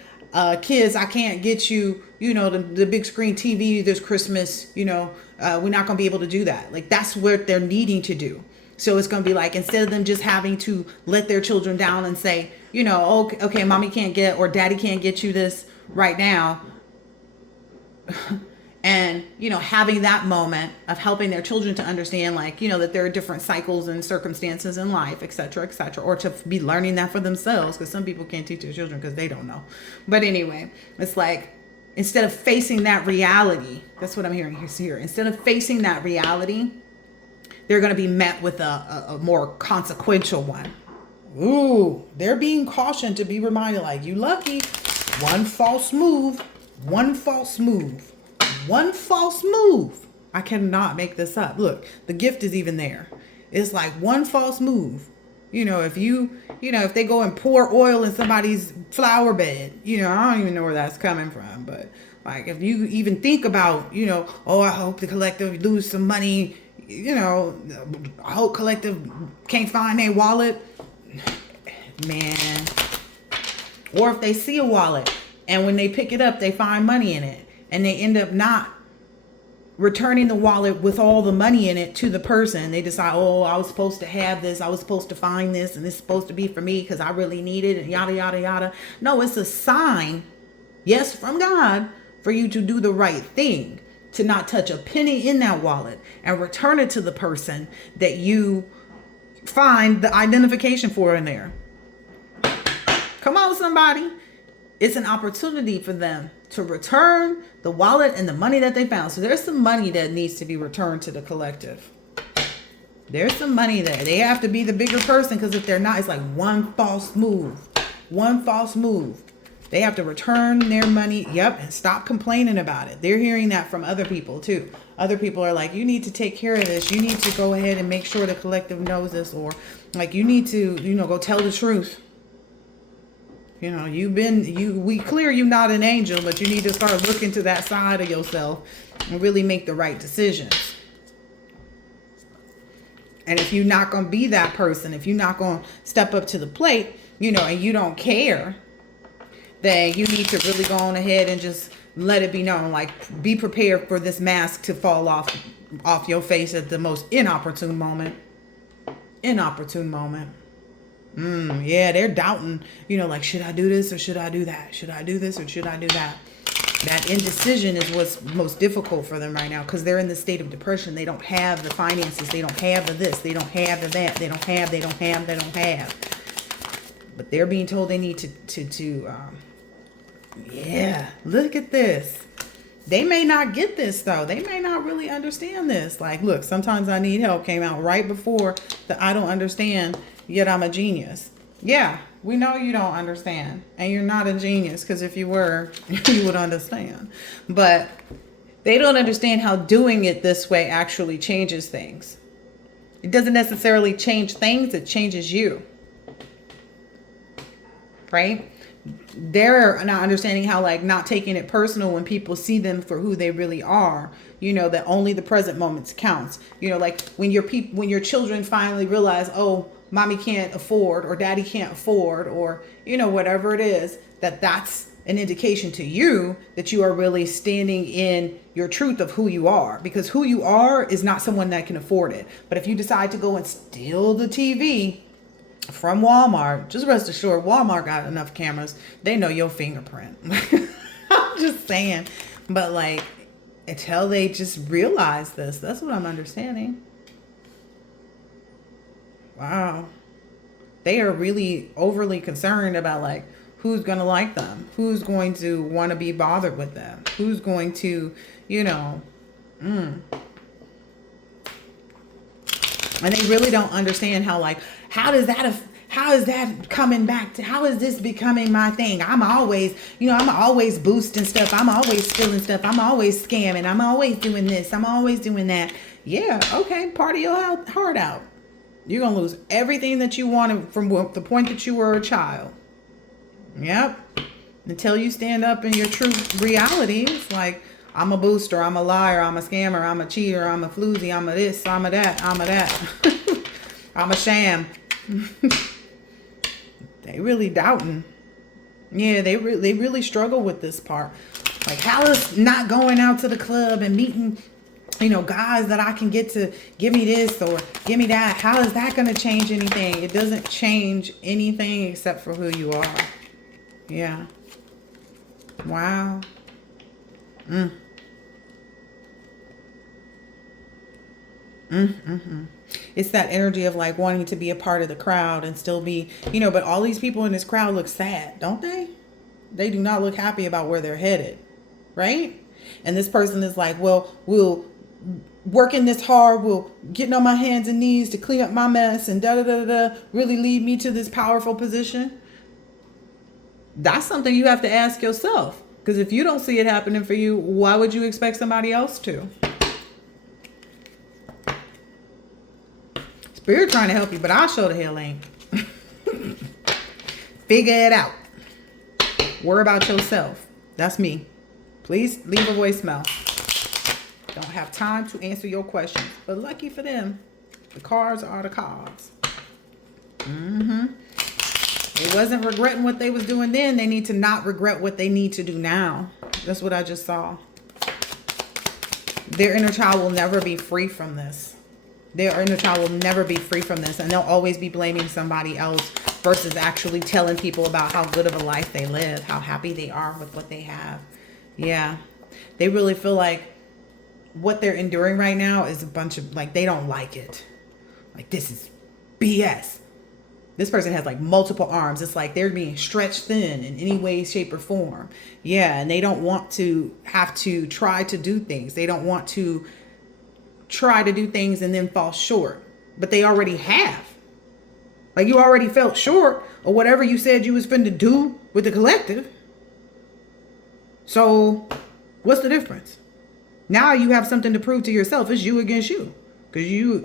kids, I can't get you, the big screen TV this Christmas, we're not gonna be able to do that. Like that's what they're needing to do. So it's going to be like, instead of them just having to let their children down and say, okay, mommy can't get, or daddy can't get you this right now. And, having that moment of helping their children to understand, like, that there are different cycles and circumstances in life, et cetera, or to be learning that for themselves, because some people can't teach their children because they don't know. But anyway, it's like, instead of facing that reality, that's what I'm hearing here. Instead of facing that reality, they're going to be met with a more consequential one. Ooh, they're being cautioned to be reminded, like, you lucky. One false move, one false move, one false move. I cannot make this up. Look, the gift is even there. It's like one false move. If they go and pour oil in somebody's flower bed, I don't even know where that's coming from. But like, if you even think about, oh, I hope the collective lose some money, I hope collective can't find their wallet, man. Or if they see a wallet and when they pick it up, they find money in it and they end up not returning the wallet with all the money in it to the person. They decide, oh, I was supposed to have this. I was supposed to find this, and this is supposed to be for me because I really need it, and yada, yada, yada. No, it's a sign, yes, from God, for you to do the right thing, to not touch a penny in that wallet and return it to the person that you find the identification for in there. Come on, somebody. It's an opportunity for them to return the wallet and the money that they found. So there's some money that needs to be returned to the collective. There's some money there. They have to be the bigger person, because if they're not, it's like one false move. One false move. They have to return their money. Yep. And stop complaining about it. They're hearing that from other people too. Other people are like, you need to take care of this. You need to go ahead and make sure the collective knows this. Or like, you need to, go tell the truth. We clear you're not an angel, but you need to start looking to that side of yourself and really make the right decisions. And if you're not going to be that person, if you're not going to step up to the plate, and you don't care, then you need to really go on ahead and just let it be known, like, be prepared for this mask to fall off your face at the most inopportune moment. Yeah, they're doubting, like, should I do this or should I do that? Should I do this or should I do that? That indecision is what's most difficult for them right now, because they're in the state of depression. They don't have the finances. They don't have the this. They don't have the that. They don't have. But they're being told they need yeah, look at this. They may not get this, though. They may not really understand this. Like, look, sometimes I need help came out right before the I don't understand, yet I'm a genius. Yeah, we know you don't understand. And you're not a genius, because if you were, you would understand. But they don't understand how doing it this way actually changes things. It doesn't necessarily change things. It changes you. Right? They're not understanding how, like, not taking it personal when people see them for who they really are, that only the present moments counts. Like when your children finally realize, oh, mommy can't afford, or daddy can't afford, or, whatever it is, that's an indication to you that you are really standing in your truth of who you are, because who you are is not someone that can afford it. But if you decide to go and steal the TV from Walmart, just rest assured, Walmart got enough cameras. They know your fingerprint. I'm just saying. But like, until they just realize this, that's what I'm understanding. Wow. They are really overly concerned about, like, who's going to like them, who's going to want to be bothered with them, who's going to, And they really don't understand how, like, how is that coming back to, how is this becoming my thing? I'm always boosting stuff. I'm always stealing stuff. I'm always scamming. I'm always doing this. I'm always doing that. Yeah. Okay. Party your heart out. You're going to lose everything that you wanted from the point that you were a child. Yep. Until you stand up in your true reality. It's like, I'm a booster, I'm a liar, I'm a scammer, I'm a cheater, I'm a floozy, I'm a this, I'm a that, I'm a that. I'm a sham. They really doubting. Yeah, they really struggle with this part. Like, how is not going out to the club and meeting, guys that I can get to give me this or give me that? How is that going to change anything? It doesn't change anything except for who you are. Yeah. Wow. It's that energy of, like, wanting to be a part of the crowd and still be, but all these people in this crowd look sad, don't they? They do not look happy about where they're headed, right? And this person is like, well, working this hard will getting on my hands and knees to clean up my mess and da da da da really lead me to this powerful position? That's something you have to ask yourself. Because if you don't see it happening for you, why would you expect somebody else to? Spirit trying to help you, but I sure the hell ain't. Figure it out. Worry about yourself. That's me. Please leave a voicemail. Don't have time to answer your questions. But lucky for them, the cards are the cards. They wasn't regretting what they was doing then. They need to not regret what they need to do now. That's what I just saw. Their inner child will never be free from this. Their inner child will never be free from this. And they'll always be blaming somebody else versus actually telling people about how good of a life they live, how happy they are with what they have. Yeah. They really feel like what they're enduring right now is a bunch of, like, they don't like it. Like, this is BS. This person has like multiple arms. It's like they're being stretched thin in any way, shape, or form. Yeah, and they don't want to have to try to do things. They don't want to try to do things and then fall short. But they already have. Like, you already felt short of whatever you said you was finna do with the collective. So, what's the difference? Now you have something to prove to yourself. It's you against you. Because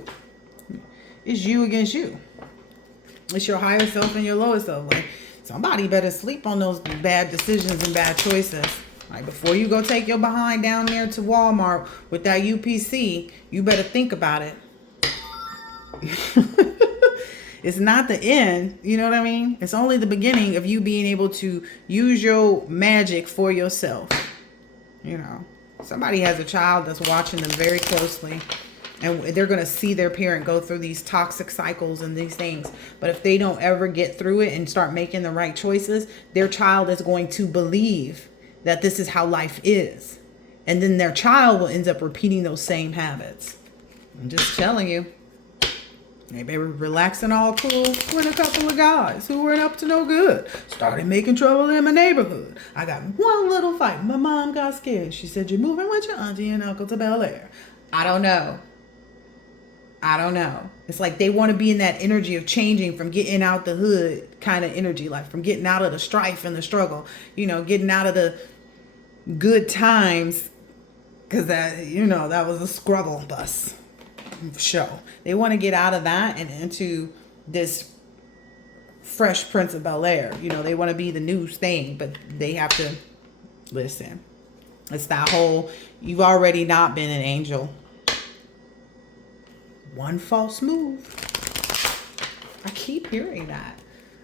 it's you against you. It's your higher self and your lower self. Like, somebody better sleep on those bad decisions and bad choices. Like, before you go take your behind down there to Walmart with that UPC, you better think about it. It's not the end. You know what I mean? It's only the beginning of you being able to use your magic for yourself. You know, somebody has a child that's watching them very closely. And they're going to see their parent go through these toxic cycles and these things. But if they don't ever get through it and start making the right choices, their child is going to believe that this is how life is. And then their child will end up repeating those same habits. I'm just telling you. They were relaxing all cool when a couple of guys who weren't up to no good started making trouble in my neighborhood. I got one little fight. My mom got scared. She said, "You're moving with your auntie and uncle to Bel Air." I don't know. It's like they want to be in that energy of changing from getting out the hood kind of energy, like from getting out of the strife and the struggle, you know, getting out of the good times, because that, you know, that was a struggle bus show. They want to get out of that and into this Fresh Prince of Bel Air. You know, they want to be the new thing, but they have to listen. It's that whole, you've already not been an angel. One false move. I keep hearing that.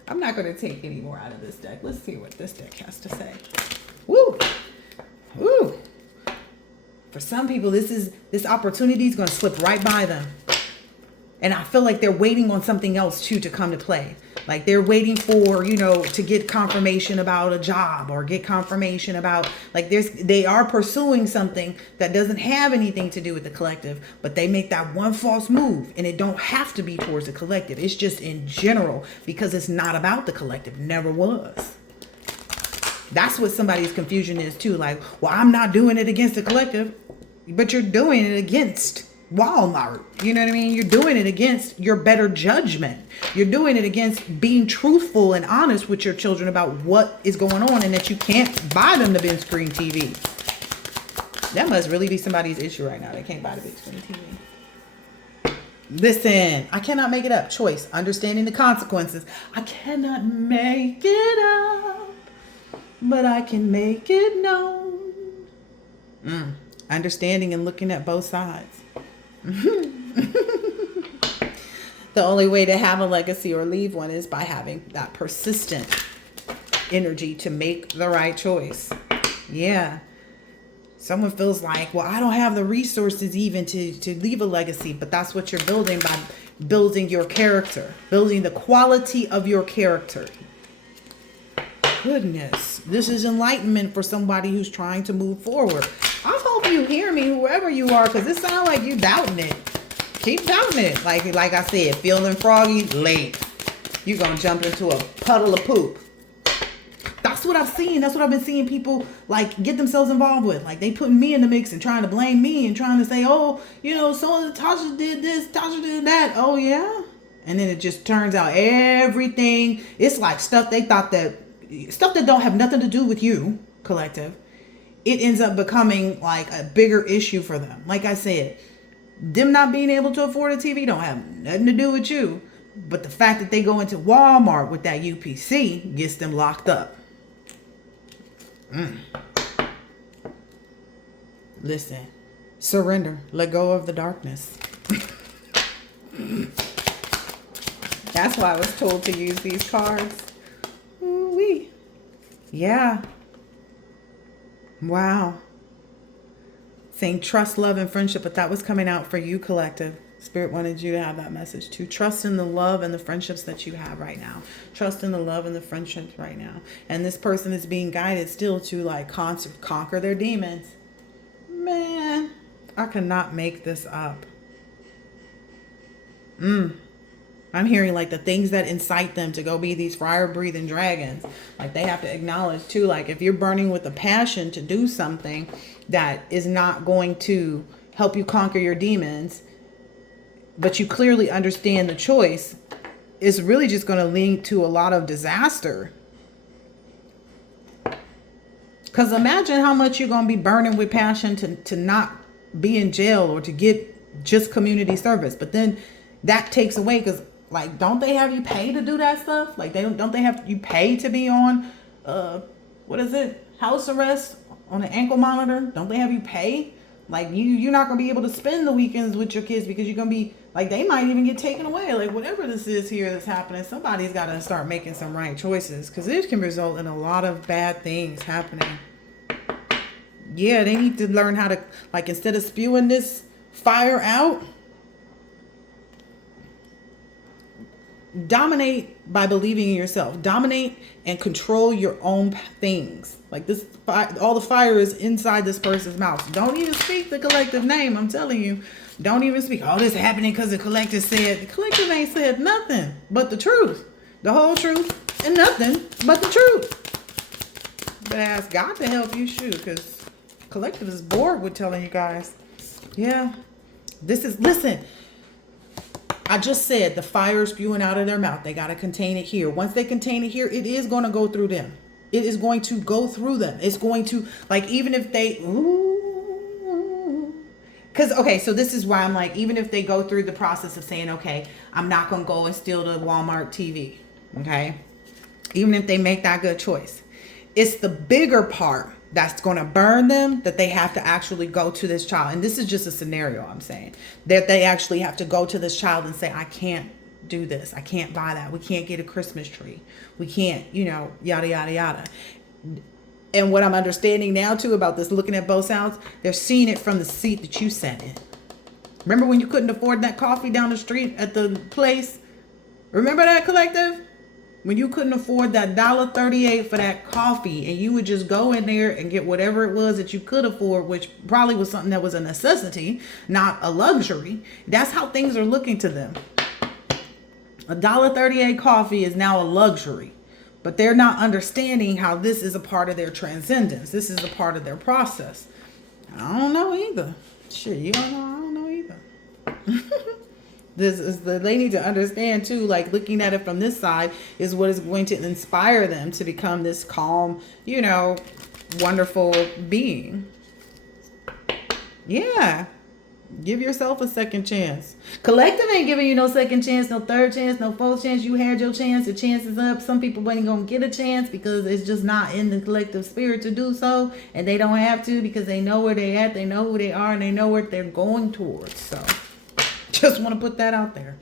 I'm not going to take any more out of this deck. Let's see what this deck has to say. Woo! Woo! For some people, this opportunity is going to slip right by them. And I feel like they're waiting on something else too to come to play. Like they're waiting for, you know, to get confirmation about a job or get confirmation about, like, they are pursuing something that doesn't have anything to do with the collective, but they make that one false move, and it don't have to be towards the collective. It's just in general, because it's not about the collective. Never was. That's what somebody's confusion is too. Like, well, I'm not doing it against the collective, but you're doing it against Walmart. You know what I mean? You're doing it against your better judgment. You're doing it against being truthful and honest with your children about what is going on, and that you can't buy them the big screen TV. That must really be somebody's issue right now. They can't buy the big screen TV. Listen, I cannot make it up. Choice, understanding the consequences. I cannot make it up, but I can make it known. Understanding and looking at both sides. The only way to have a legacy or leave one is by having that persistent energy to make the right choice. Yeah. Someone feels like, well, I don't have the resources even to leave a legacy, but that's what you're building by building your character, building the quality of your character. Goodness, this is enlightenment for somebody who's trying to move forward. I hope you hear me, whoever you are, because it sounds like you doubting it. Keep doubting it. Like I said, feeling froggy, late. You're going to jump into a puddle of poop. That's what I've seen. That's what I've been seeing people like get themselves involved with. Like they putting me in the mix and trying to blame me and trying to say, oh, so Tasha did this, Tasha did that. Oh yeah. And then it just turns out everything, it's like stuff that don't have nothing to do with you, collective. It ends up becoming like a bigger issue for them. Like I said, them not being able to afford a TV don't have nothing to do with you. But the fact that they go into Walmart with that UPC gets them locked up. Listen, surrender. Let go of the darkness. That's why I was told to use these cards. Ooh-wee. Yeah. Wow. Saying trust, love, and friendship, but that was coming out for you, collective. Spirit wanted you to have that message too. Trust in the love and the friendships that you have right now. Trust in the love and the friendships right now. And this person is being guided still to like conquer their demons. Man, I cannot make this up. I'm hearing like the things that incite them to go be these fire breathing dragons. Like they have to acknowledge too, like if you're burning with a passion to do something that is not going to help you conquer your demons, but you clearly understand the choice, it's really just going to lead to a lot of disaster. Because imagine how much you're going to be burning with passion to not be in jail or to get just community service. But then that takes away because, like, don't they have you pay to do that stuff? Like, don't they have you pay to be on, what is it? House arrest on an ankle monitor? Don't they have you pay? Like, you're not going to be able to spend the weekends with your kids because you're going to be, like, they might even get taken away. Like, whatever this is here that's happening, somebody's got to start making some right choices because it can result in a lot of bad things happening. Yeah, they need to learn how to, like, instead of spewing this fire out, dominate by believing in yourself. Dominate and control your own things. Like this, all the fire is inside this person's mouth. Don't even speak the collective name. I'm telling you, don't even speak. Oh, this is happening because the collective said. The collective ain't said nothing but the truth, the whole truth, and nothing but the truth. But ask God to help you, shoot, because collective is bored with telling you guys. Yeah, listen. I just said the fire is spewing out of their mouth. They got to contain it here. Once they contain it here, it is going to go through them. It is going to go through them. It's going to, like, even if they, because, okay, so this is why I'm like, even if they go through the process of saying, okay, I'm not going to go and steal the Walmart TV, okay? Even if they make that good choice. It's the bigger part that's going to burn them that they have to actually go to this child. And this is just a scenario I'm saying. That they actually have to go to this child and say, I can't do this. I can't buy that. We can't get a Christmas tree. We can't, yada, yada, yada. And what I'm understanding now too about this, looking at both sides, they're seeing it from the seat that you sat in. Remember when you couldn't afford that coffee down the street at the place? Remember that, collective? When you couldn't afford that $1.38 for that coffee and you would just go in there and get whatever it was that you could afford, which probably was something that was a necessity, not a luxury. That's how things are looking to them. $1.38 coffee is now a luxury, but they're not understanding how this is a part of their transcendence. This is a part of their process. I don't know either. Shit, you don't know? I don't know either. They need to understand too, like looking at it from this side is what is going to inspire them to become this calm, wonderful being. Yeah. Give yourself a second chance. Collective ain't giving you no second chance, no third chance, no fourth chance. You had your chance. Your chance is up. Some people ain't going to get a chance because it's just not in the collective spirit to do so. And they don't have to because they know where they at. They know who they are and they know what they're going towards. So just want to put that out there.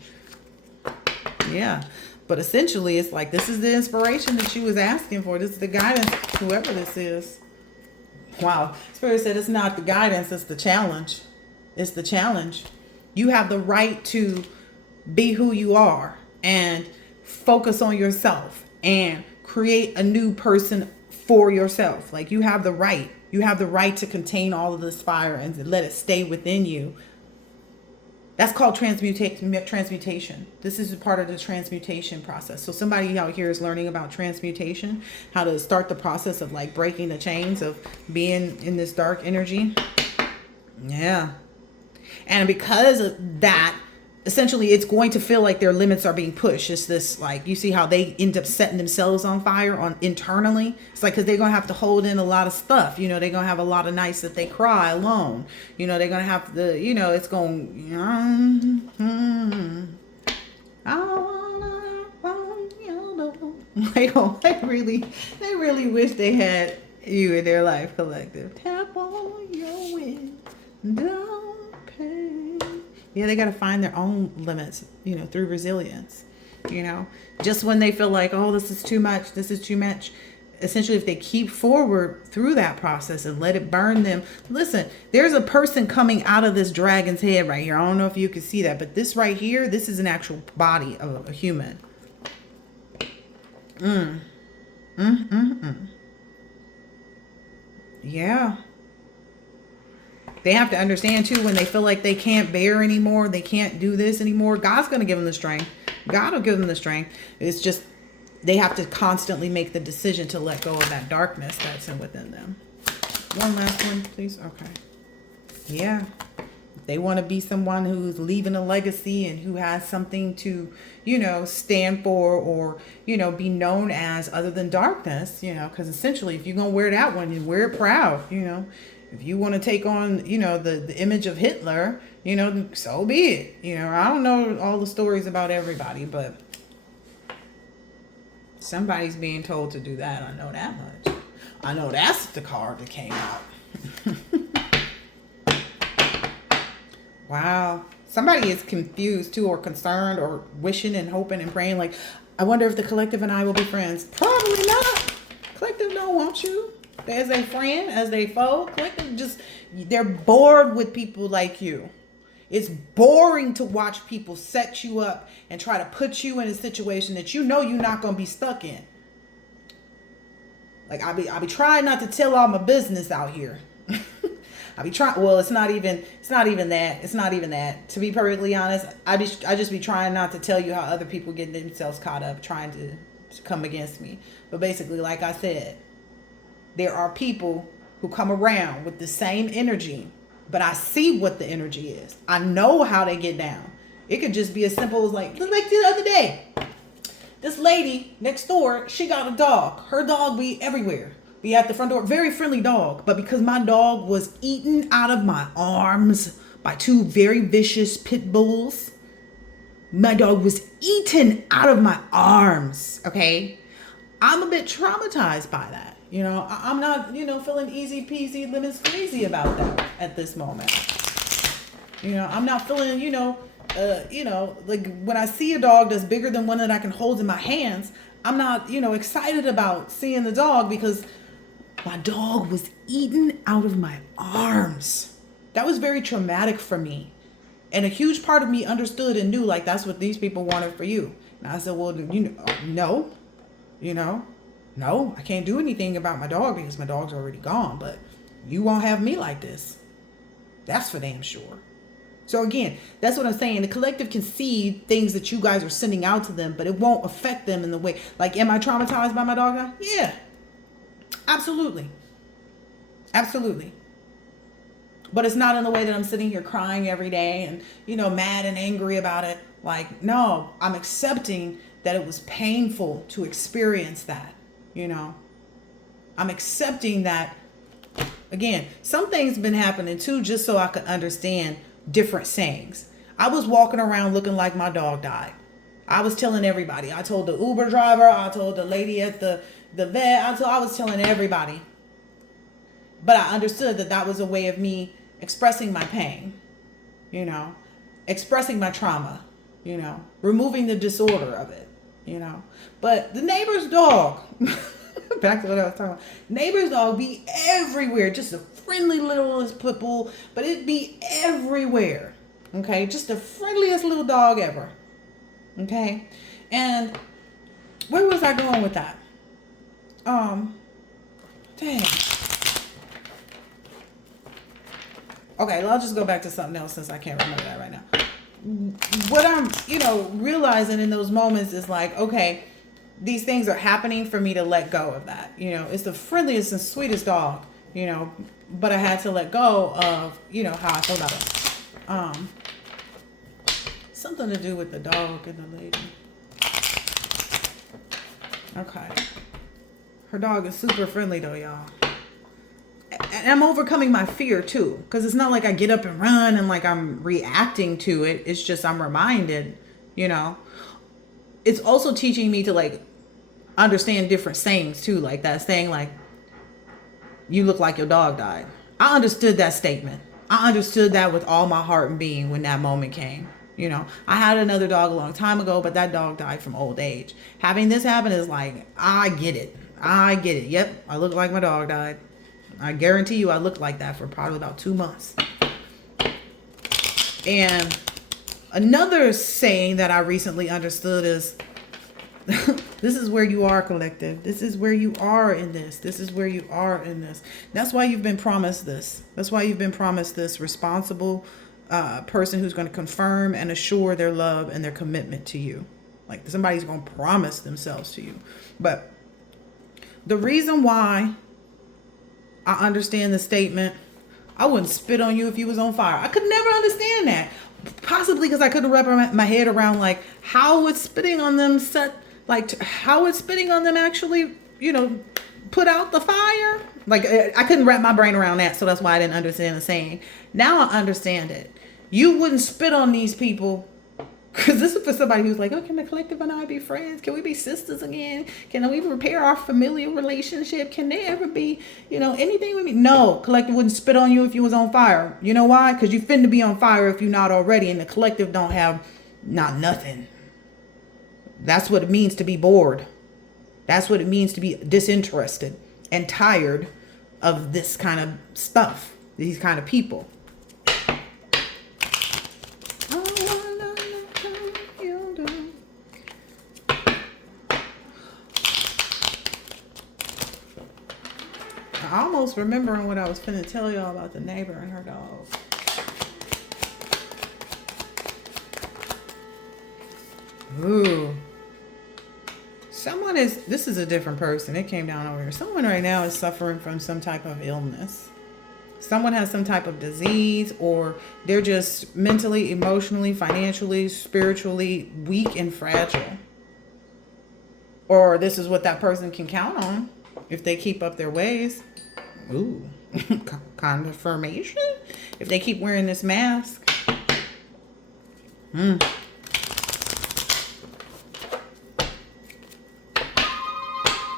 Yeah. But essentially, it's like this is the inspiration that she was asking for. This is the guidance, whoever this is. Wow. Spirit said it's not the guidance, it's the challenge. It's the challenge. You have the right to be who you are and focus on yourself and create a new person for yourself. Like you have the right. You have the right to contain all of this fire and let it stay within you. That's called transmutation. This is a part of the transmutation process. So somebody out here is learning about transmutation, how to start the process of like breaking the chains of being in this dark energy. Yeah. And because of that, essentially it's going to feel like their limits are being pushed. It's this, like, you see how they end up setting themselves on fire on internally. It's like, because they're going to have to hold in a lot of stuff. You know, they're going to have a lot of nights that they cry alone. You know, they're going to have to, you know, it's going, I want you to. They really wish they had you in their life, collective. Tap on your window pane. Yeah, they got to find their own limits, you know, through resilience. You know, just when they feel like, oh, this is too much, essentially, if they keep forward through that process and let it burn them. Listen, there's a person coming out of this dragon's head right here. I don't know if you can see that, but this right here, this is an actual body of a human. Yeah. They have to understand too, when they feel like they can't bear anymore, they can't do this anymore, God's going to give them the strength. God will give them the strength. It's just, they have to constantly make the decision to let go of that darkness that's within them. One last one, please. Okay. Yeah. They want to be someone who's leaving a legacy and who has something to, you know, stand for, or, you know, be known as other than darkness, you know, because essentially if you're going to wear that one, you wear it proud, you know. If you want to take on, you know, the image of Hitler, you know, so be it. You know, I don't know all the stories about everybody, but somebody's being told to do that. I know that much. I know that's the card that came out. Wow. Somebody is confused too, or concerned, or wishing and hoping and praying like, I wonder if the collective and I will be friends. Probably not. Collective don't want you as a friend, as a foe. Collective just, they're bored with people like you. It's boring to watch people set you up and try to put you in a situation that you know you're not going to be stuck in. Like, I be trying not to tell all my business out here. I be trying, well, it's not even that. To be perfectly honest, I just be trying not to tell you how other people get themselves caught up trying to come against me. But basically, like I said, there are people who come around with the same energy, but I see what the energy is. I know how they get down. It could just be as simple as like the other day. This lady next door, she got a dog. Her dog be everywhere. Be at the front door. Very friendly dog. But because my dog was eaten out of my arms by two very vicious pit bulls, my dog was eaten out of my arms. Okay? I'm a bit traumatized by that. You know, I'm not, you know, feeling easy peasy lemon squeezy about that at this moment. You know, I'm not feeling, you know, like when I see a dog that's bigger than one that I can hold in my hands, I'm not, you know, excited about seeing the dog because my dog was eaten out of my arms. That was very traumatic for me. And a huge part of me understood and knew, like, that's what these people wanted for you. And I said, well, you know, no, I can't do anything about my dog because my dog's already gone, but you won't have me like this. That's for damn sure. So again, that's what I'm saying. The collective can see things that you guys are sending out to them, but it won't affect them in the way. Like, am I traumatized by my dog now? Yeah, absolutely. Absolutely. But it's not in the way that I'm sitting here crying every day and, you know, mad and angry about it. Like, no, I'm accepting that it was painful to experience that. You know, I'm accepting that. Again, some things been happening too, just so I could understand different sayings. I was walking around looking like my dog died. I was telling everybody. I told the Uber driver. I told the lady at the vet. I was telling everybody. But I understood that that was a way of me expressing my pain, you know, expressing my trauma, you know, removing the disorder of it. You know, but the neighbor's dog, back to what I was talking about, neighbor's dog be everywhere. Just a friendly littlest pit bull, but it'd be everywhere. Okay, just the friendliest little dog ever. Okay, and where was I going with that? Dang. Okay, well, I'll just go back to something else since I can't remember that right now. what I'm, realizing in those moments is like, okay, these things are happening for me to let go of that. It's the friendliest and sweetest dog, but I had to let go of, how I feel about it. Something to do with the dog and the lady. Okay. Her dog is super friendly though, y'all. And I'm overcoming my fear too, because it's not like I get up and run and like I'm reacting to it. It's just I'm reminded, It's also teaching me to like understand different sayings too, like that saying like, you look like your dog died. I understood that statement. I understood that with all my heart and being when that moment came. I had another dog a long time ago, but that dog died from old age. Having this happen is like, I get it. Yep, I look like my dog died. I guarantee you I looked like that for probably about 2 months. And another saying that I recently understood is, this is where you are, collective. This is where you are in this. This is where you are in this. That's why you've been promised this. That's why you've been promised this responsible person who's going to confirm and assure their love and their commitment to you. Like somebody's going to promise themselves to you. But the reason why I understand the statement, I wouldn't spit on you if you was on fire. I could never understand that. Possibly because I couldn't wrap my head around like how would spitting on them how would spitting on them actually, put out the fire? Like I couldn't wrap my brain around that. So that's why I didn't understand the saying. Now I understand it. You wouldn't spit on these people. Because this is for somebody who's like, oh, can the collective and I be friends? Can we be sisters again? Can we repair our familial relationship? Can they ever be, anything with me? No, collective wouldn't spit on you if you was on fire. You know why? Because you finna be on fire if you're not already. And the collective don't have nothing. That's what it means to be bored. That's what it means to be disinterested and tired of this kind of stuff, these kind of people. I almost remembering what I was finna tell y'all about the neighbor and her dog. Ooh. This is a different person. It came down over here. Someone right now is suffering from some type of illness. Someone has some type of disease, or they're just mentally, emotionally, financially, spiritually weak and fragile. Or this is what that person can count on if they keep up their ways. Ooh, confirmation. If they keep wearing this mask.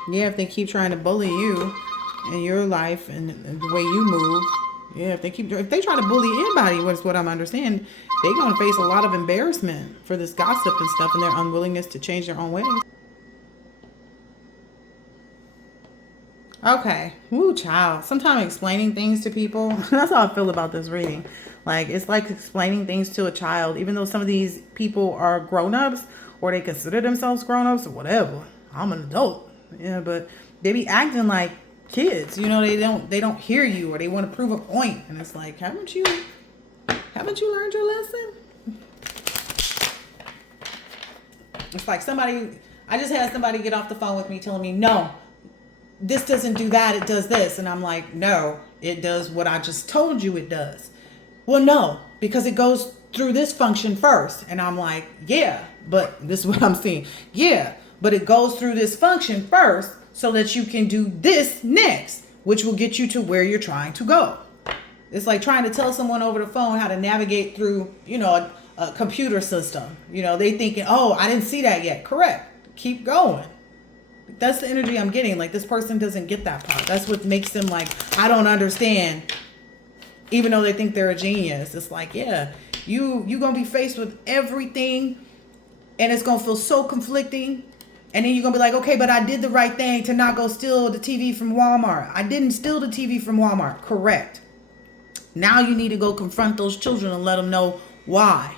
Yeah, if they keep trying to bully you in your life and the way you move. Yeah, if they try to bully anybody, what's what I'm understanding, they're going to face a lot of embarrassment for this gossip and stuff and their unwillingness to change their own ways. Okay. Woo, child. Sometimes explaining things to people, that's how I feel about this reading. Like, it's like explaining things to a child, even though some of these people are grown-ups or they consider themselves grown-ups or whatever. I'm an adult. Yeah, but they be acting like kids. They don't hear you, or they want to prove a point. And it's like, haven't you learned your lesson? It's like I just had somebody get off the phone with me telling me, no, this doesn't do that, it does this. And I'm like, no, it does what I just told you it does. Well, no, because it goes through this function first. And I'm like, yeah, but this is what I'm seeing. Yeah, but it goes through this function first so that you can do this next, which will get you to where you're trying to go. It's like trying to tell someone over the phone how to navigate through, a computer system. They thinking, oh, I didn't see that yet. Correct. Keep going. That's the energy I'm getting. Like, this person doesn't get that part. That's what makes them like, I don't understand. Even though they think they're a genius. It's like, yeah, you going to be faced with everything. And it's going to feel so conflicting. And then you're going to be like, okay, but I did the right thing to not go steal the TV from Walmart. I didn't steal the TV from Walmart. Correct. Now you need to go confront those children and let them know why.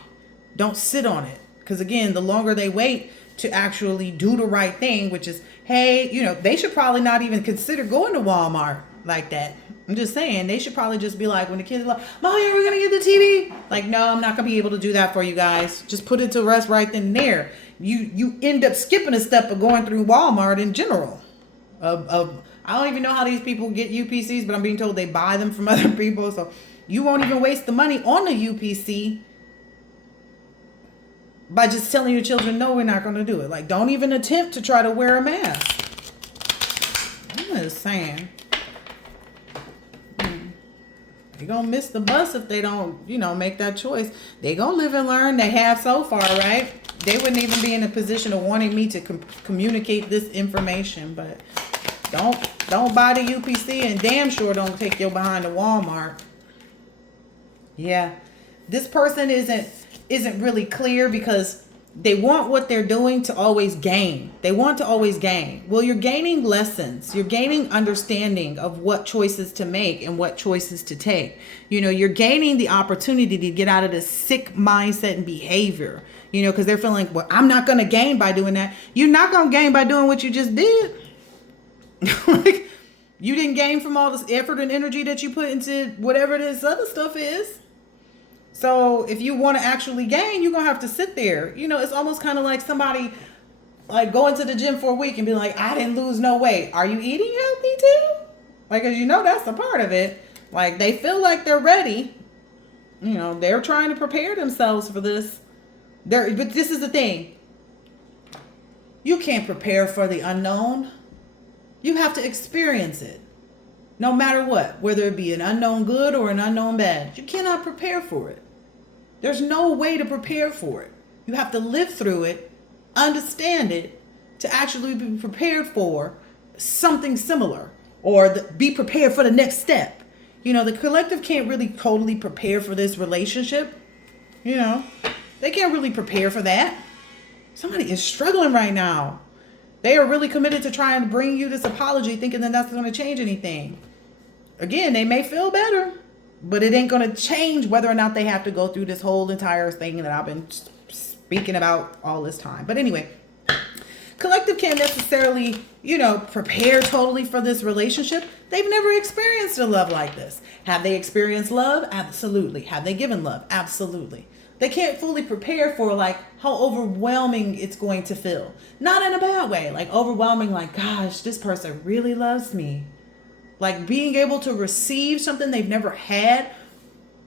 Don't sit on it. Because again, the longer they wait to actually do the right thing, which is, hey, they should probably not even consider going to Walmart like that. I'm just saying, they should probably just be like, when the kids are like, Mommy, are we going to get the TV? Like, no, I'm not going to be able to do that for you guys. Just put it to rest right then and there. You end up skipping a step of going through Walmart in general. I don't even know how these people get UPCs, but I'm being told they buy them from other people. So you won't even waste the money on the UPC by just telling your children, no, we're not going to do it. Like, don't even attempt to try to wear a mask. I'm just saying. They're going to miss the bus if they don't, make that choice. They're going to live and learn. They have so far, right? They wouldn't even be in a position of wanting me to communicate this information. But don't buy the UPC, and damn sure don't take your behind to Walmart. Yeah. This person isn't really clear because they want what they're doing to always gain. They want to always gain. Well, you're gaining lessons. You're gaining understanding of what choices to make and what choices to take. You're gaining the opportunity to get out of this sick mindset and behavior, because they're feeling like, well, I'm not going to gain by doing that. You're not going to gain by doing what you just did. Like, you didn't gain from all this effort and energy that you put into whatever this other stuff is. So if you want to actually gain, you're going to have to sit there. It's almost kind of like somebody like going to the gym for a week and be like, I didn't lose no weight. Are you eating healthy too? Like, as that's a part of it. Like, they feel like they're ready. They're trying to prepare themselves for this. But this is the thing. You can't prepare for the unknown. You have to experience it. No matter what, whether it be an unknown good or an unknown bad, you cannot prepare for it. There's no way to prepare for it. You have to live through it, understand it, to actually be prepared for something similar or be prepared for the next step. The collective can't really totally prepare for this relationship. They can't really prepare for that. Somebody is struggling right now. They are really committed to trying to bring you this apology, thinking that that's going to change anything. Again, they may feel better, but it ain't going to change whether or not they have to go through this whole entire thing that I've been speaking about all this time. But anyway, collective can't necessarily, prepare totally for this relationship. They've never experienced a love like this. Have they experienced love? Absolutely. Have they given love? Absolutely. They can't fully prepare for like how overwhelming it's going to feel. Not in a bad way, like overwhelming, like, gosh, this person really loves me. Like being able to receive something they've never had,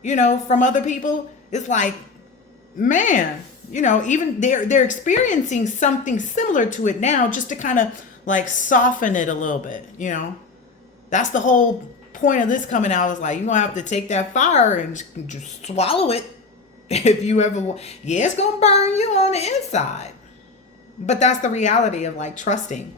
from other people. It's like, man, even they're experiencing something similar to it now, just to kind of like soften it a little bit, That's the whole point of this coming out, is like, you're going to have to take that fire and just swallow it. If you ever, it's going to burn you on the inside. But that's the reality of like trusting.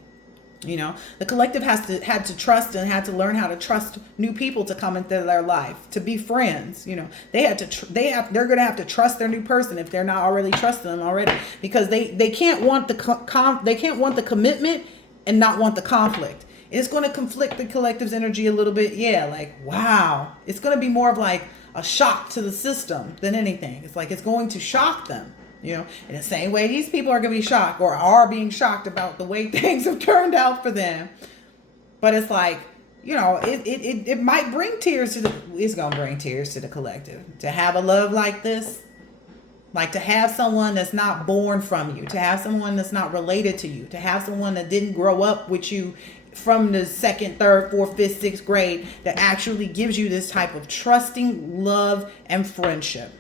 The collective had to trust and had to learn how to trust new people to come into their life, to be friends. They're going to have to trust their new person if they're not already trusting them already, because they can't want the commitment and not want the conflict. It's going to conflict the collective's energy a little bit. Yeah, like, wow. It's going to be more of like a shock to the system than anything. It's like it's going to shock them. In the same way these people are going to be shocked or are being shocked about the way things have turned out for them. But it's like, it might bring tears it's going to bring tears to the collective. To have a love like this, like to have someone that's not born from you, to have someone that's not related to you, to have someone that didn't grow up with you from the 2nd, 3rd, 4th, 5th, 6th grade, that actually gives you this type of trusting love and friendship.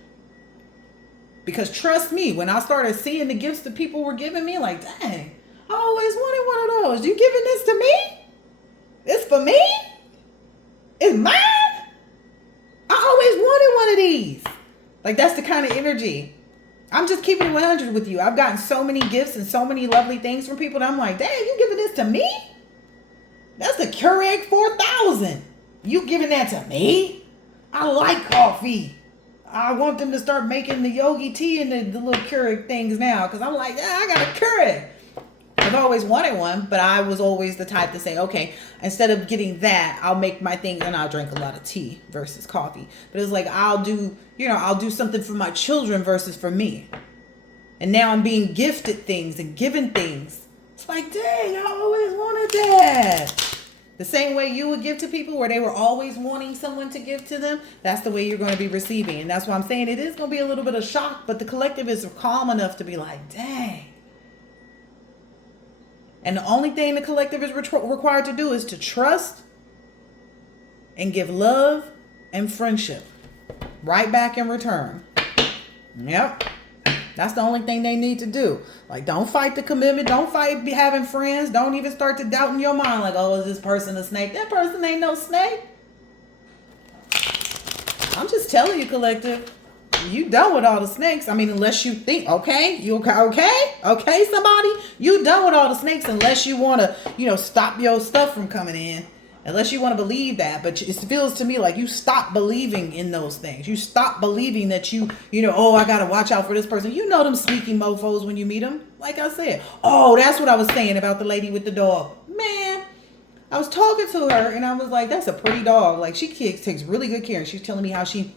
Because trust me, when I started seeing the gifts that people were giving me, like, dang, I always wanted one of those. You giving this to me? It's for me? It's mine? I always wanted one of these. Like, that's the kind of energy. I'm just keeping it 100 with you. I've gotten so many gifts and so many lovely things from people that I'm like, dang, you giving this to me? That's the Keurig 4000. You giving that to me? I like coffee. I want them to start making the yogi tea and the little Keurig things now, because I'm like, yeah, I got a Keurig. I've always wanted one, but I was always the type to say, okay, instead of getting that, I'll make my things and I'll drink a lot of tea versus coffee. But it's like, I'll do something for my children versus for me. And now I'm being gifted things and given things. It's like, dang, I always wanted that. The same way you would give to people where they were always wanting someone to give to them, that's the way you're going to be receiving. And that's why I'm saying it is going to be a little bit of shock, but the collective is calm enough to be like, dang. And the only thing the collective is required to do is to trust and give love and friendship right back in return. Yep. That's the only thing they need to do. Like, don't fight the commitment. Don't fight having friends. Don't even start to doubt in your mind like, oh, is this person a snake? That person ain't no snake. I'm just telling you, collective. You done with all the snakes. I mean, unless you think, okay, you okay, somebody, you done with all the snakes unless you want to, stop your stuff from coming in. Unless you want to believe that, but it feels to me like you stop believing in those things. You stop believing that oh, I got to watch out for this person. You know them sneaky mofos when you meet them. Like I said, oh, that's what I was saying about the lady with the dog. Man, I was talking to her and I was like, that's a pretty dog. Like she takes really good care. And she's telling me how she,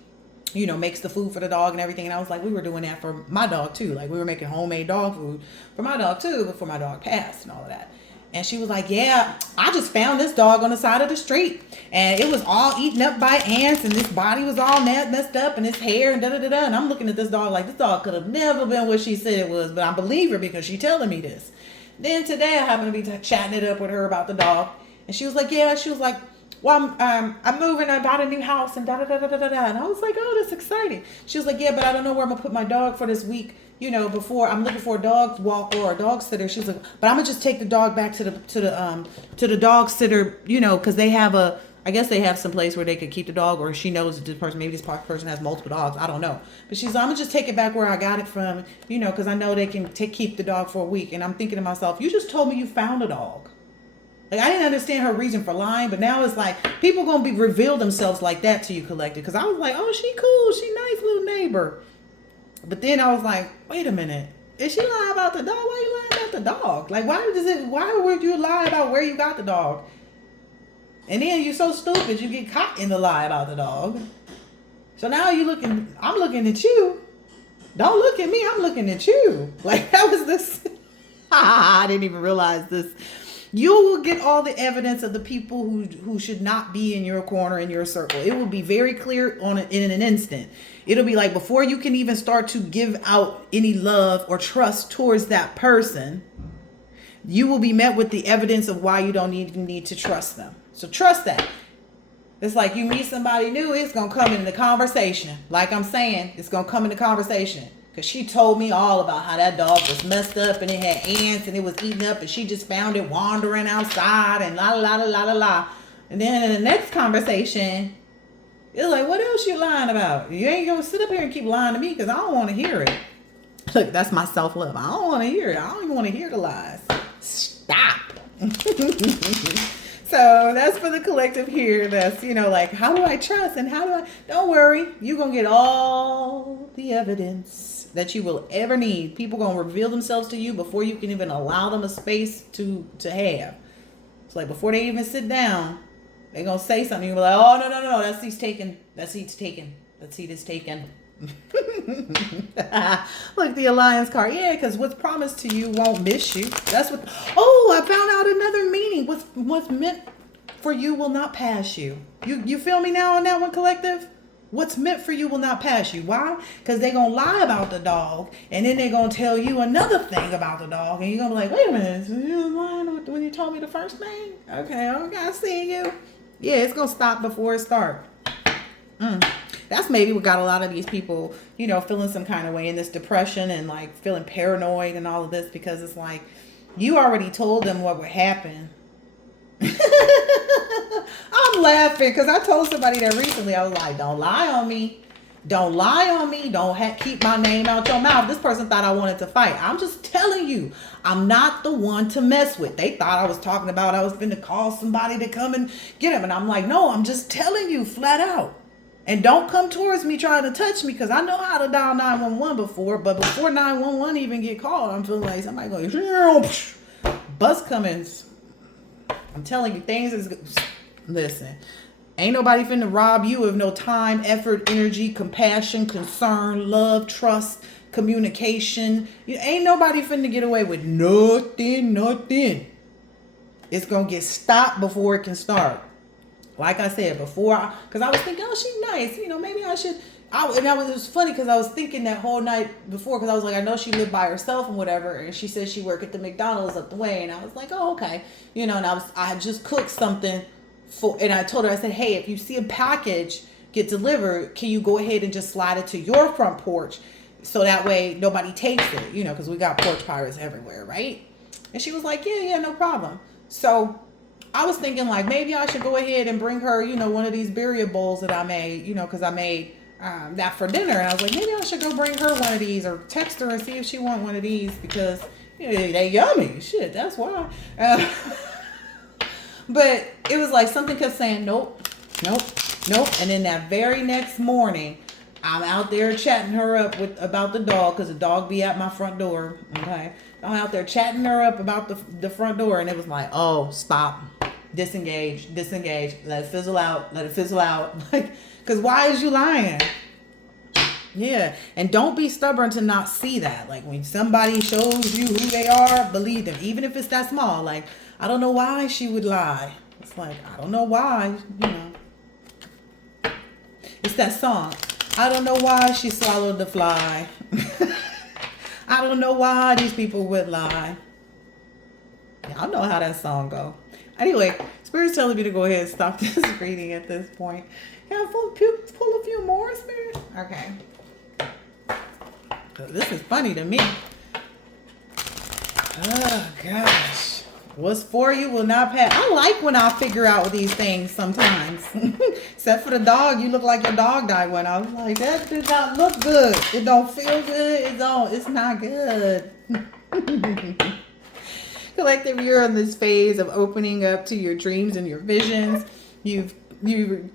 makes the food for the dog and everything. And I was like, we were doing that for my dog too. Like we were making homemade dog food for my dog too, before my dog passed and all of that. And she was like, yeah, I just found this dog on the side of the street. And it was all eaten up by ants. And this body was all messed up. And its hair and da-da-da-da. And I'm looking at this dog like, this dog could have never been what she said it was. But I believe her because she's telling me this. Then today I happened to be chatting it up with her about the dog. And she was like, yeah. She was like, well, I'm moving. I bought a new house and da-da-da-da-da-da. And I was like, oh, that's exciting. She was like, yeah, but I don't know where I'm going to put my dog for this week. Before I'm looking for a dog walker or a dog sitter. She's like, but I'm gonna just take the dog back to the dog sitter, because they have I guess they have some place where they could keep the dog, or she knows that this person, maybe this person has multiple dogs. I don't know. But she's like, I'm gonna just take it back where I got it from, because I know they can keep the dog for a week. And I'm thinking to myself, you just told me you found a dog. Like, I didn't understand her reason for lying, but now it's like people gonna reveal themselves like that to you, collective. Because I was like, oh, she cool, she nice little neighbor. But then I was like, wait a minute. Is she lying about the dog? Why are you lying about the dog? Like, why would you lie about where you got the dog? And then you're so stupid, you get caught in the lie about the dog. So now I'm looking at you. Don't look at me, I'm looking at you. Like, that was this. I didn't even realize this. You will get all the evidence of the people who should not be in your corner, in your circle. It will be very clear in an instant. It'll be like before you can even start to give out any love or trust towards that person, you will be met with the evidence of why you don't even need to trust them. So trust that. It's like you meet somebody new, it's going to come in the conversation. Like I'm saying, it's going to come in the conversation. Because she told me all about how that dog was messed up and it had ants and it was eaten up and she just found it wandering outside and la la la la la la. And then in the next conversation, it's like, what else you lying about? You ain't going to sit up here and keep lying to me because I don't want to hear it. Look, that's my self-love. I don't want to hear it. I don't even want to hear the lies. Stop. So that's for the collective here. That's, like, how do I trust and don't worry. You're going to get all the evidence that you will ever need. People going to reveal themselves to you before you can even allow them a space to have. It's like before they even sit down, they're going to say something. You're like, oh, no. That seat's taken. That seat is taken. Look, the Alliance card. Yeah, because what's promised to you won't miss you. That's what. Oh, I found out another meaning. What's meant for you will not pass you. You feel me now on that one, collective? What's meant for you will not pass you. Why? Because they're going to lie about the dog. And then they're going to tell you another thing about the dog. And you're going to be like, wait a minute. You lying when you told me the first thing? Okay, I see you. Yeah, it's going to stop before it starts. That's maybe what got a lot of these people, feeling some kind of way in this depression and like feeling paranoid and all of this, because it's like you already told them what would happen. I'm laughing because I told somebody that recently. I was like, don't lie on me. Don't lie on me. Don't keep my name out your mouth. This person thought I wanted to fight. I'm just telling you, I'm not the one to mess with. They thought I was talking about I was going to call somebody to come and get him. And I'm like, no, I'm just telling you flat out. And don't come towards me trying to touch me, because I know how to dial 911 before. But before 911 even get called, I'm feeling like somebody going, bus coming. I'm telling you, things is. Listen, ain't nobody finna rob you of no time, effort, energy, compassion, concern, love, trust, communication. Ain't nobody finna get away with nothing. It's going to get stopped before it can start. Like I said before, because I was thinking, oh, she's nice. You know, maybe I should. It was funny because I was thinking that whole night before, because I was like, I know she lived by herself and whatever, and she said she worked at the McDonald's up the way, and I was like, oh, okay, you know, and I had just cooked something and I told her, I said, hey, if you see a package get delivered, can you go ahead and just slide it to your front porch, so that way nobody takes it, you know, because we got porch pirates everywhere, right? And she was like, yeah, no problem. So I was thinking like maybe I should go ahead and bring her, you know, one of these birria bowls that I made, you know, because I made that for dinner. And I was like, maybe I should go bring her one of these, or text her and see if she want one of these, because you know, they yummy. Shit, that's why. But it was like something kept saying, nope. And then that very next morning, I'm out there chatting her up about the dog, because the dog be at my front door. Okay. I'm out there chatting her up about the front door, and it was like, oh, stop. Disengage. Let it fizzle out. Like, because why is you lying? Yeah. And don't be stubborn to not see that. Like, when somebody shows you who they are, believe them. Even if it's that small. Like, I don't know why she would lie. It's like, I don't know why, you know. It's that song. I don't know why she swallowed the fly. I don't know why these people would lie. Y'all know how that song go. Anyway, Spirit's telling me to go ahead and stop this reading at this point. Can I pull a few more, Spirit? Okay. This is funny to me. Oh, gosh. What's for you will not pass. I like when I figure out these things sometimes. Except for the dog. You look like your dog died when I was like, that did not look good. It don't feel good. It's not good. Collective, you're in this phase of opening up to your dreams and your visions. You're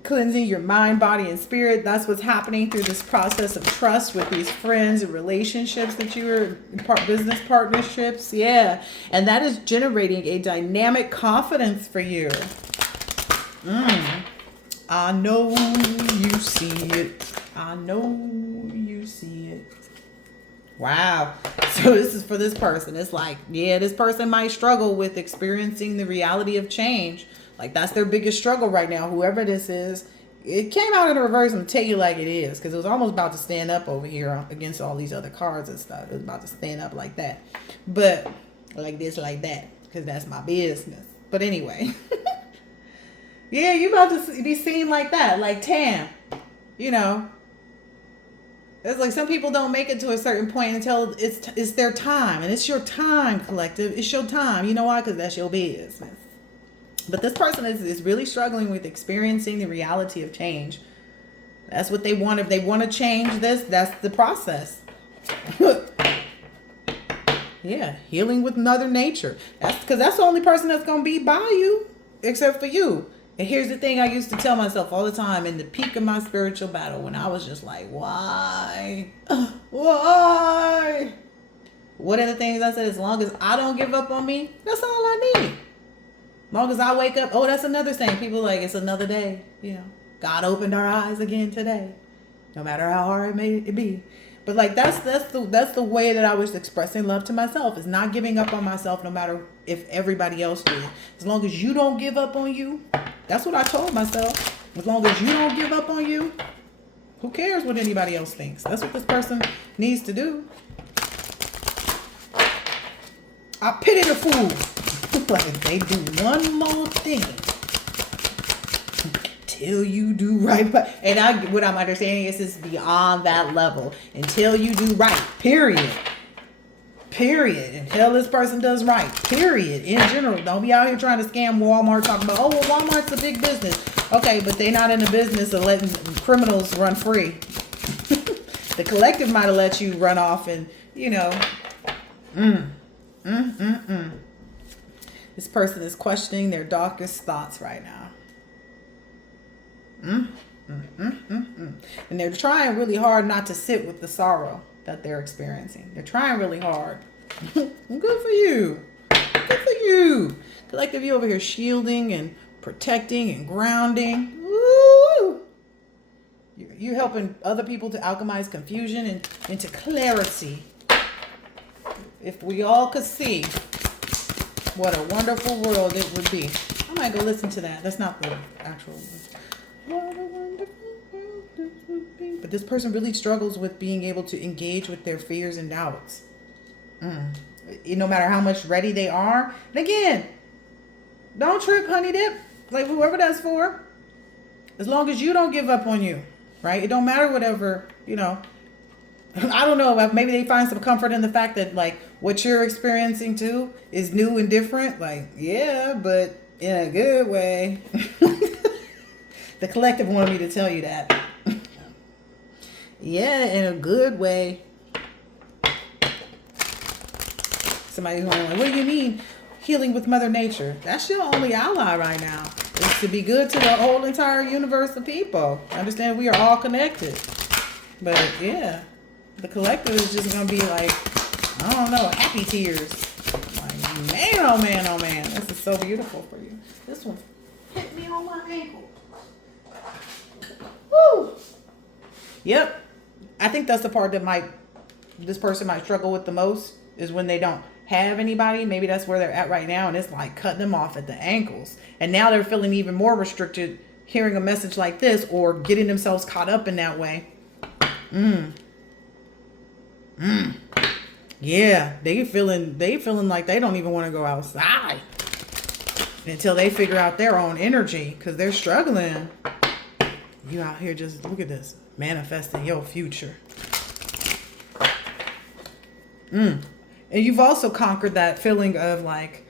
cleansing your mind, body, and spirit. That's what's happening through this process of trust with these friends and relationships that you are business partnerships. Yeah. And that is generating a dynamic confidence for you. I know you see it. I know you see it. Wow. So this is for this person. It's like, yeah, this person might struggle with experiencing the reality of change. Like, that's their biggest struggle right now, whoever this is. It came out in the reverse. I'm going to tell you like it is, because it was almost about to stand up over here against all these other cards and stuff. It was about to stand up like that. But like this, like that, because that's my business. But anyway. Yeah, you about to be seen like that. Like, Tam, you know. It's like some people don't make it to a certain point until it's their time. And it's your time, collective. It's your time. You know why? Because that's your business. But this person is really struggling with experiencing the reality of change. That's what they want. If they want to change this, that's the process. Yeah, healing with Mother Nature. That's because that's the only person that's going to be by you, except for you. And here's the thing I used to tell myself all the time in the peak of my spiritual battle, when I was just like, why? Why? One of the things I said, as long as I don't give up on me, that's all I need. Long as I wake up, oh, that's another thing. People like, it's another day. You know, God opened our eyes again today, no matter how hard it may be. But like that's the way that I was expressing love to myself, is not giving up on myself, no matter if everybody else did. As long as you don't give up on you, that's what I told myself. As long as you don't give up on you, who cares what anybody else thinks? That's what this person needs to do. I pity the fool. Like, if they do one more thing till you do right, and what I'm understanding is beyond that level. Until you do right, period. Until this person does right, period. In general, don't be out here trying to scam Walmart, talking about, oh, well, Walmart's a big business. Okay, but they're not in the business of letting criminals run free. The collective might have let you run off and, you know, This person is questioning their darkest thoughts right now. And they're trying really hard not to sit with the sorrow that they're experiencing. They're trying really hard. Good for you. Good for you. Collective, you over here shielding and protecting and grounding. Woo! You're helping other people to alchemize confusion and into clarity. If we all could see What a wonderful world it would be. I might go listen to that. That's not the actual. What a wonderful world it would be. But this person really struggles with being able to engage with their fears and doubts. No matter how much ready they are. And again, don't trip, honey dip. Like whoever that's for. As long as you don't give up on you, right? It don't matter whatever, I don't know. Maybe they find some comfort in the fact that like what you're experiencing too is new and different. Like, yeah, but in a good way. The collective wanted me to tell you that. Yeah, in a good way. Somebody's wondering, like, what do you mean healing with Mother Nature? That's your only ally right now. Is to be good to the whole entire universe of people. Understand we are all connected. But yeah, the collective is just gonna be like, I don't know, happy tears. Like, man, oh man, oh man. This is so beautiful for you. This one hit me on my ankle. Woo! Yep. I think that's the part that this person might struggle with the most is when they don't have anybody. Maybe that's where they're at right now, and it's like cutting them off at the ankles. And now they're feeling even more restricted hearing a message like this or getting themselves caught up in that way. Yeah, they feeling like they don't even want to go outside until they figure out their own energy because they're struggling. You out here just look at this, manifesting your future. And you've also conquered that feeling of like,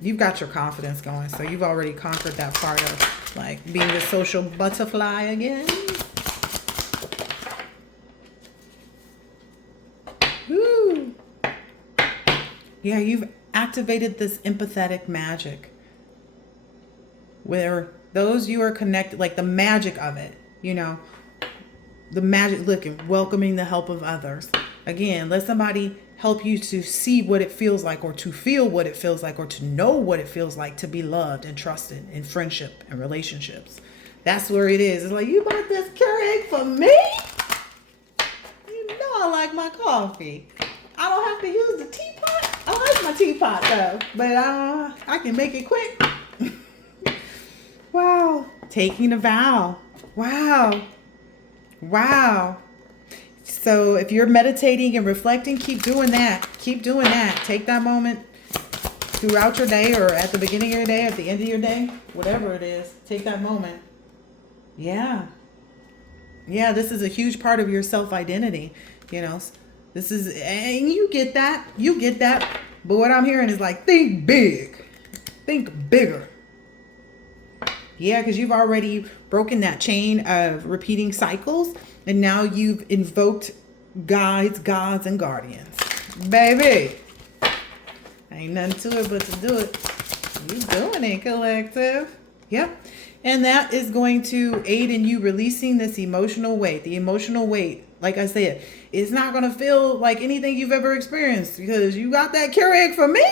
you've got your confidence going. So you've already conquered that part of like being a social butterfly again. Woo. Yeah, you've activated this empathetic magic where those you are connected, like the magic of it, the magic, looking, welcoming the help of others. Again, let somebody help you to see what it feels like or to feel what it feels like or to know what it feels like to be loved and trusted in friendship and relationships. That's where it is. It's like, you bought this Keurig for me? You know I like my coffee. I don't have to use the teapot. I like my teapot though, but I can make it quick. Wow. Taking a vow. Wow. So if you're meditating and reflecting, keep doing that. Keep doing that. Take that moment throughout your day or at the beginning of your day, at the end of your day, whatever it is. Take that moment. Yeah. Yeah, this is a huge part of your self-identity. This is, and you get that. But what I'm hearing is like, think big. Think bigger. Yeah, because you've already broken that chain of repeating cycles. And now you've invoked guides, gods, and guardians. Baby. Ain't nothing to it but to do it. You doing it, collective. Yep. And that is going to aid in you releasing this emotional weight. The emotional weight, like I said, it's not going to feel like anything you've ever experienced because you got that Keurig for me.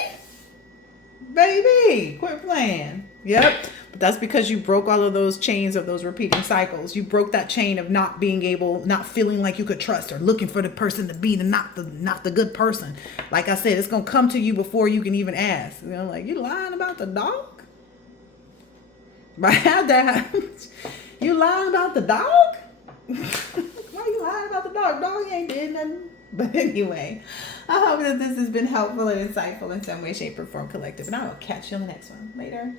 Baby, quit playing. Yep. But that's because you broke all of those chains of those repeating cycles. You broke that chain of not feeling like you could trust or looking for the person to be not the good person. Like I said, it's going to come to you before you can even ask. Like, you lying about the dog? But how that? You lying about the dog? Why you lying about the dog? Dog ain't did nothing. But anyway, I hope that this has been helpful and insightful in some way, shape, or form, collective. And I will catch you on the next one. Later.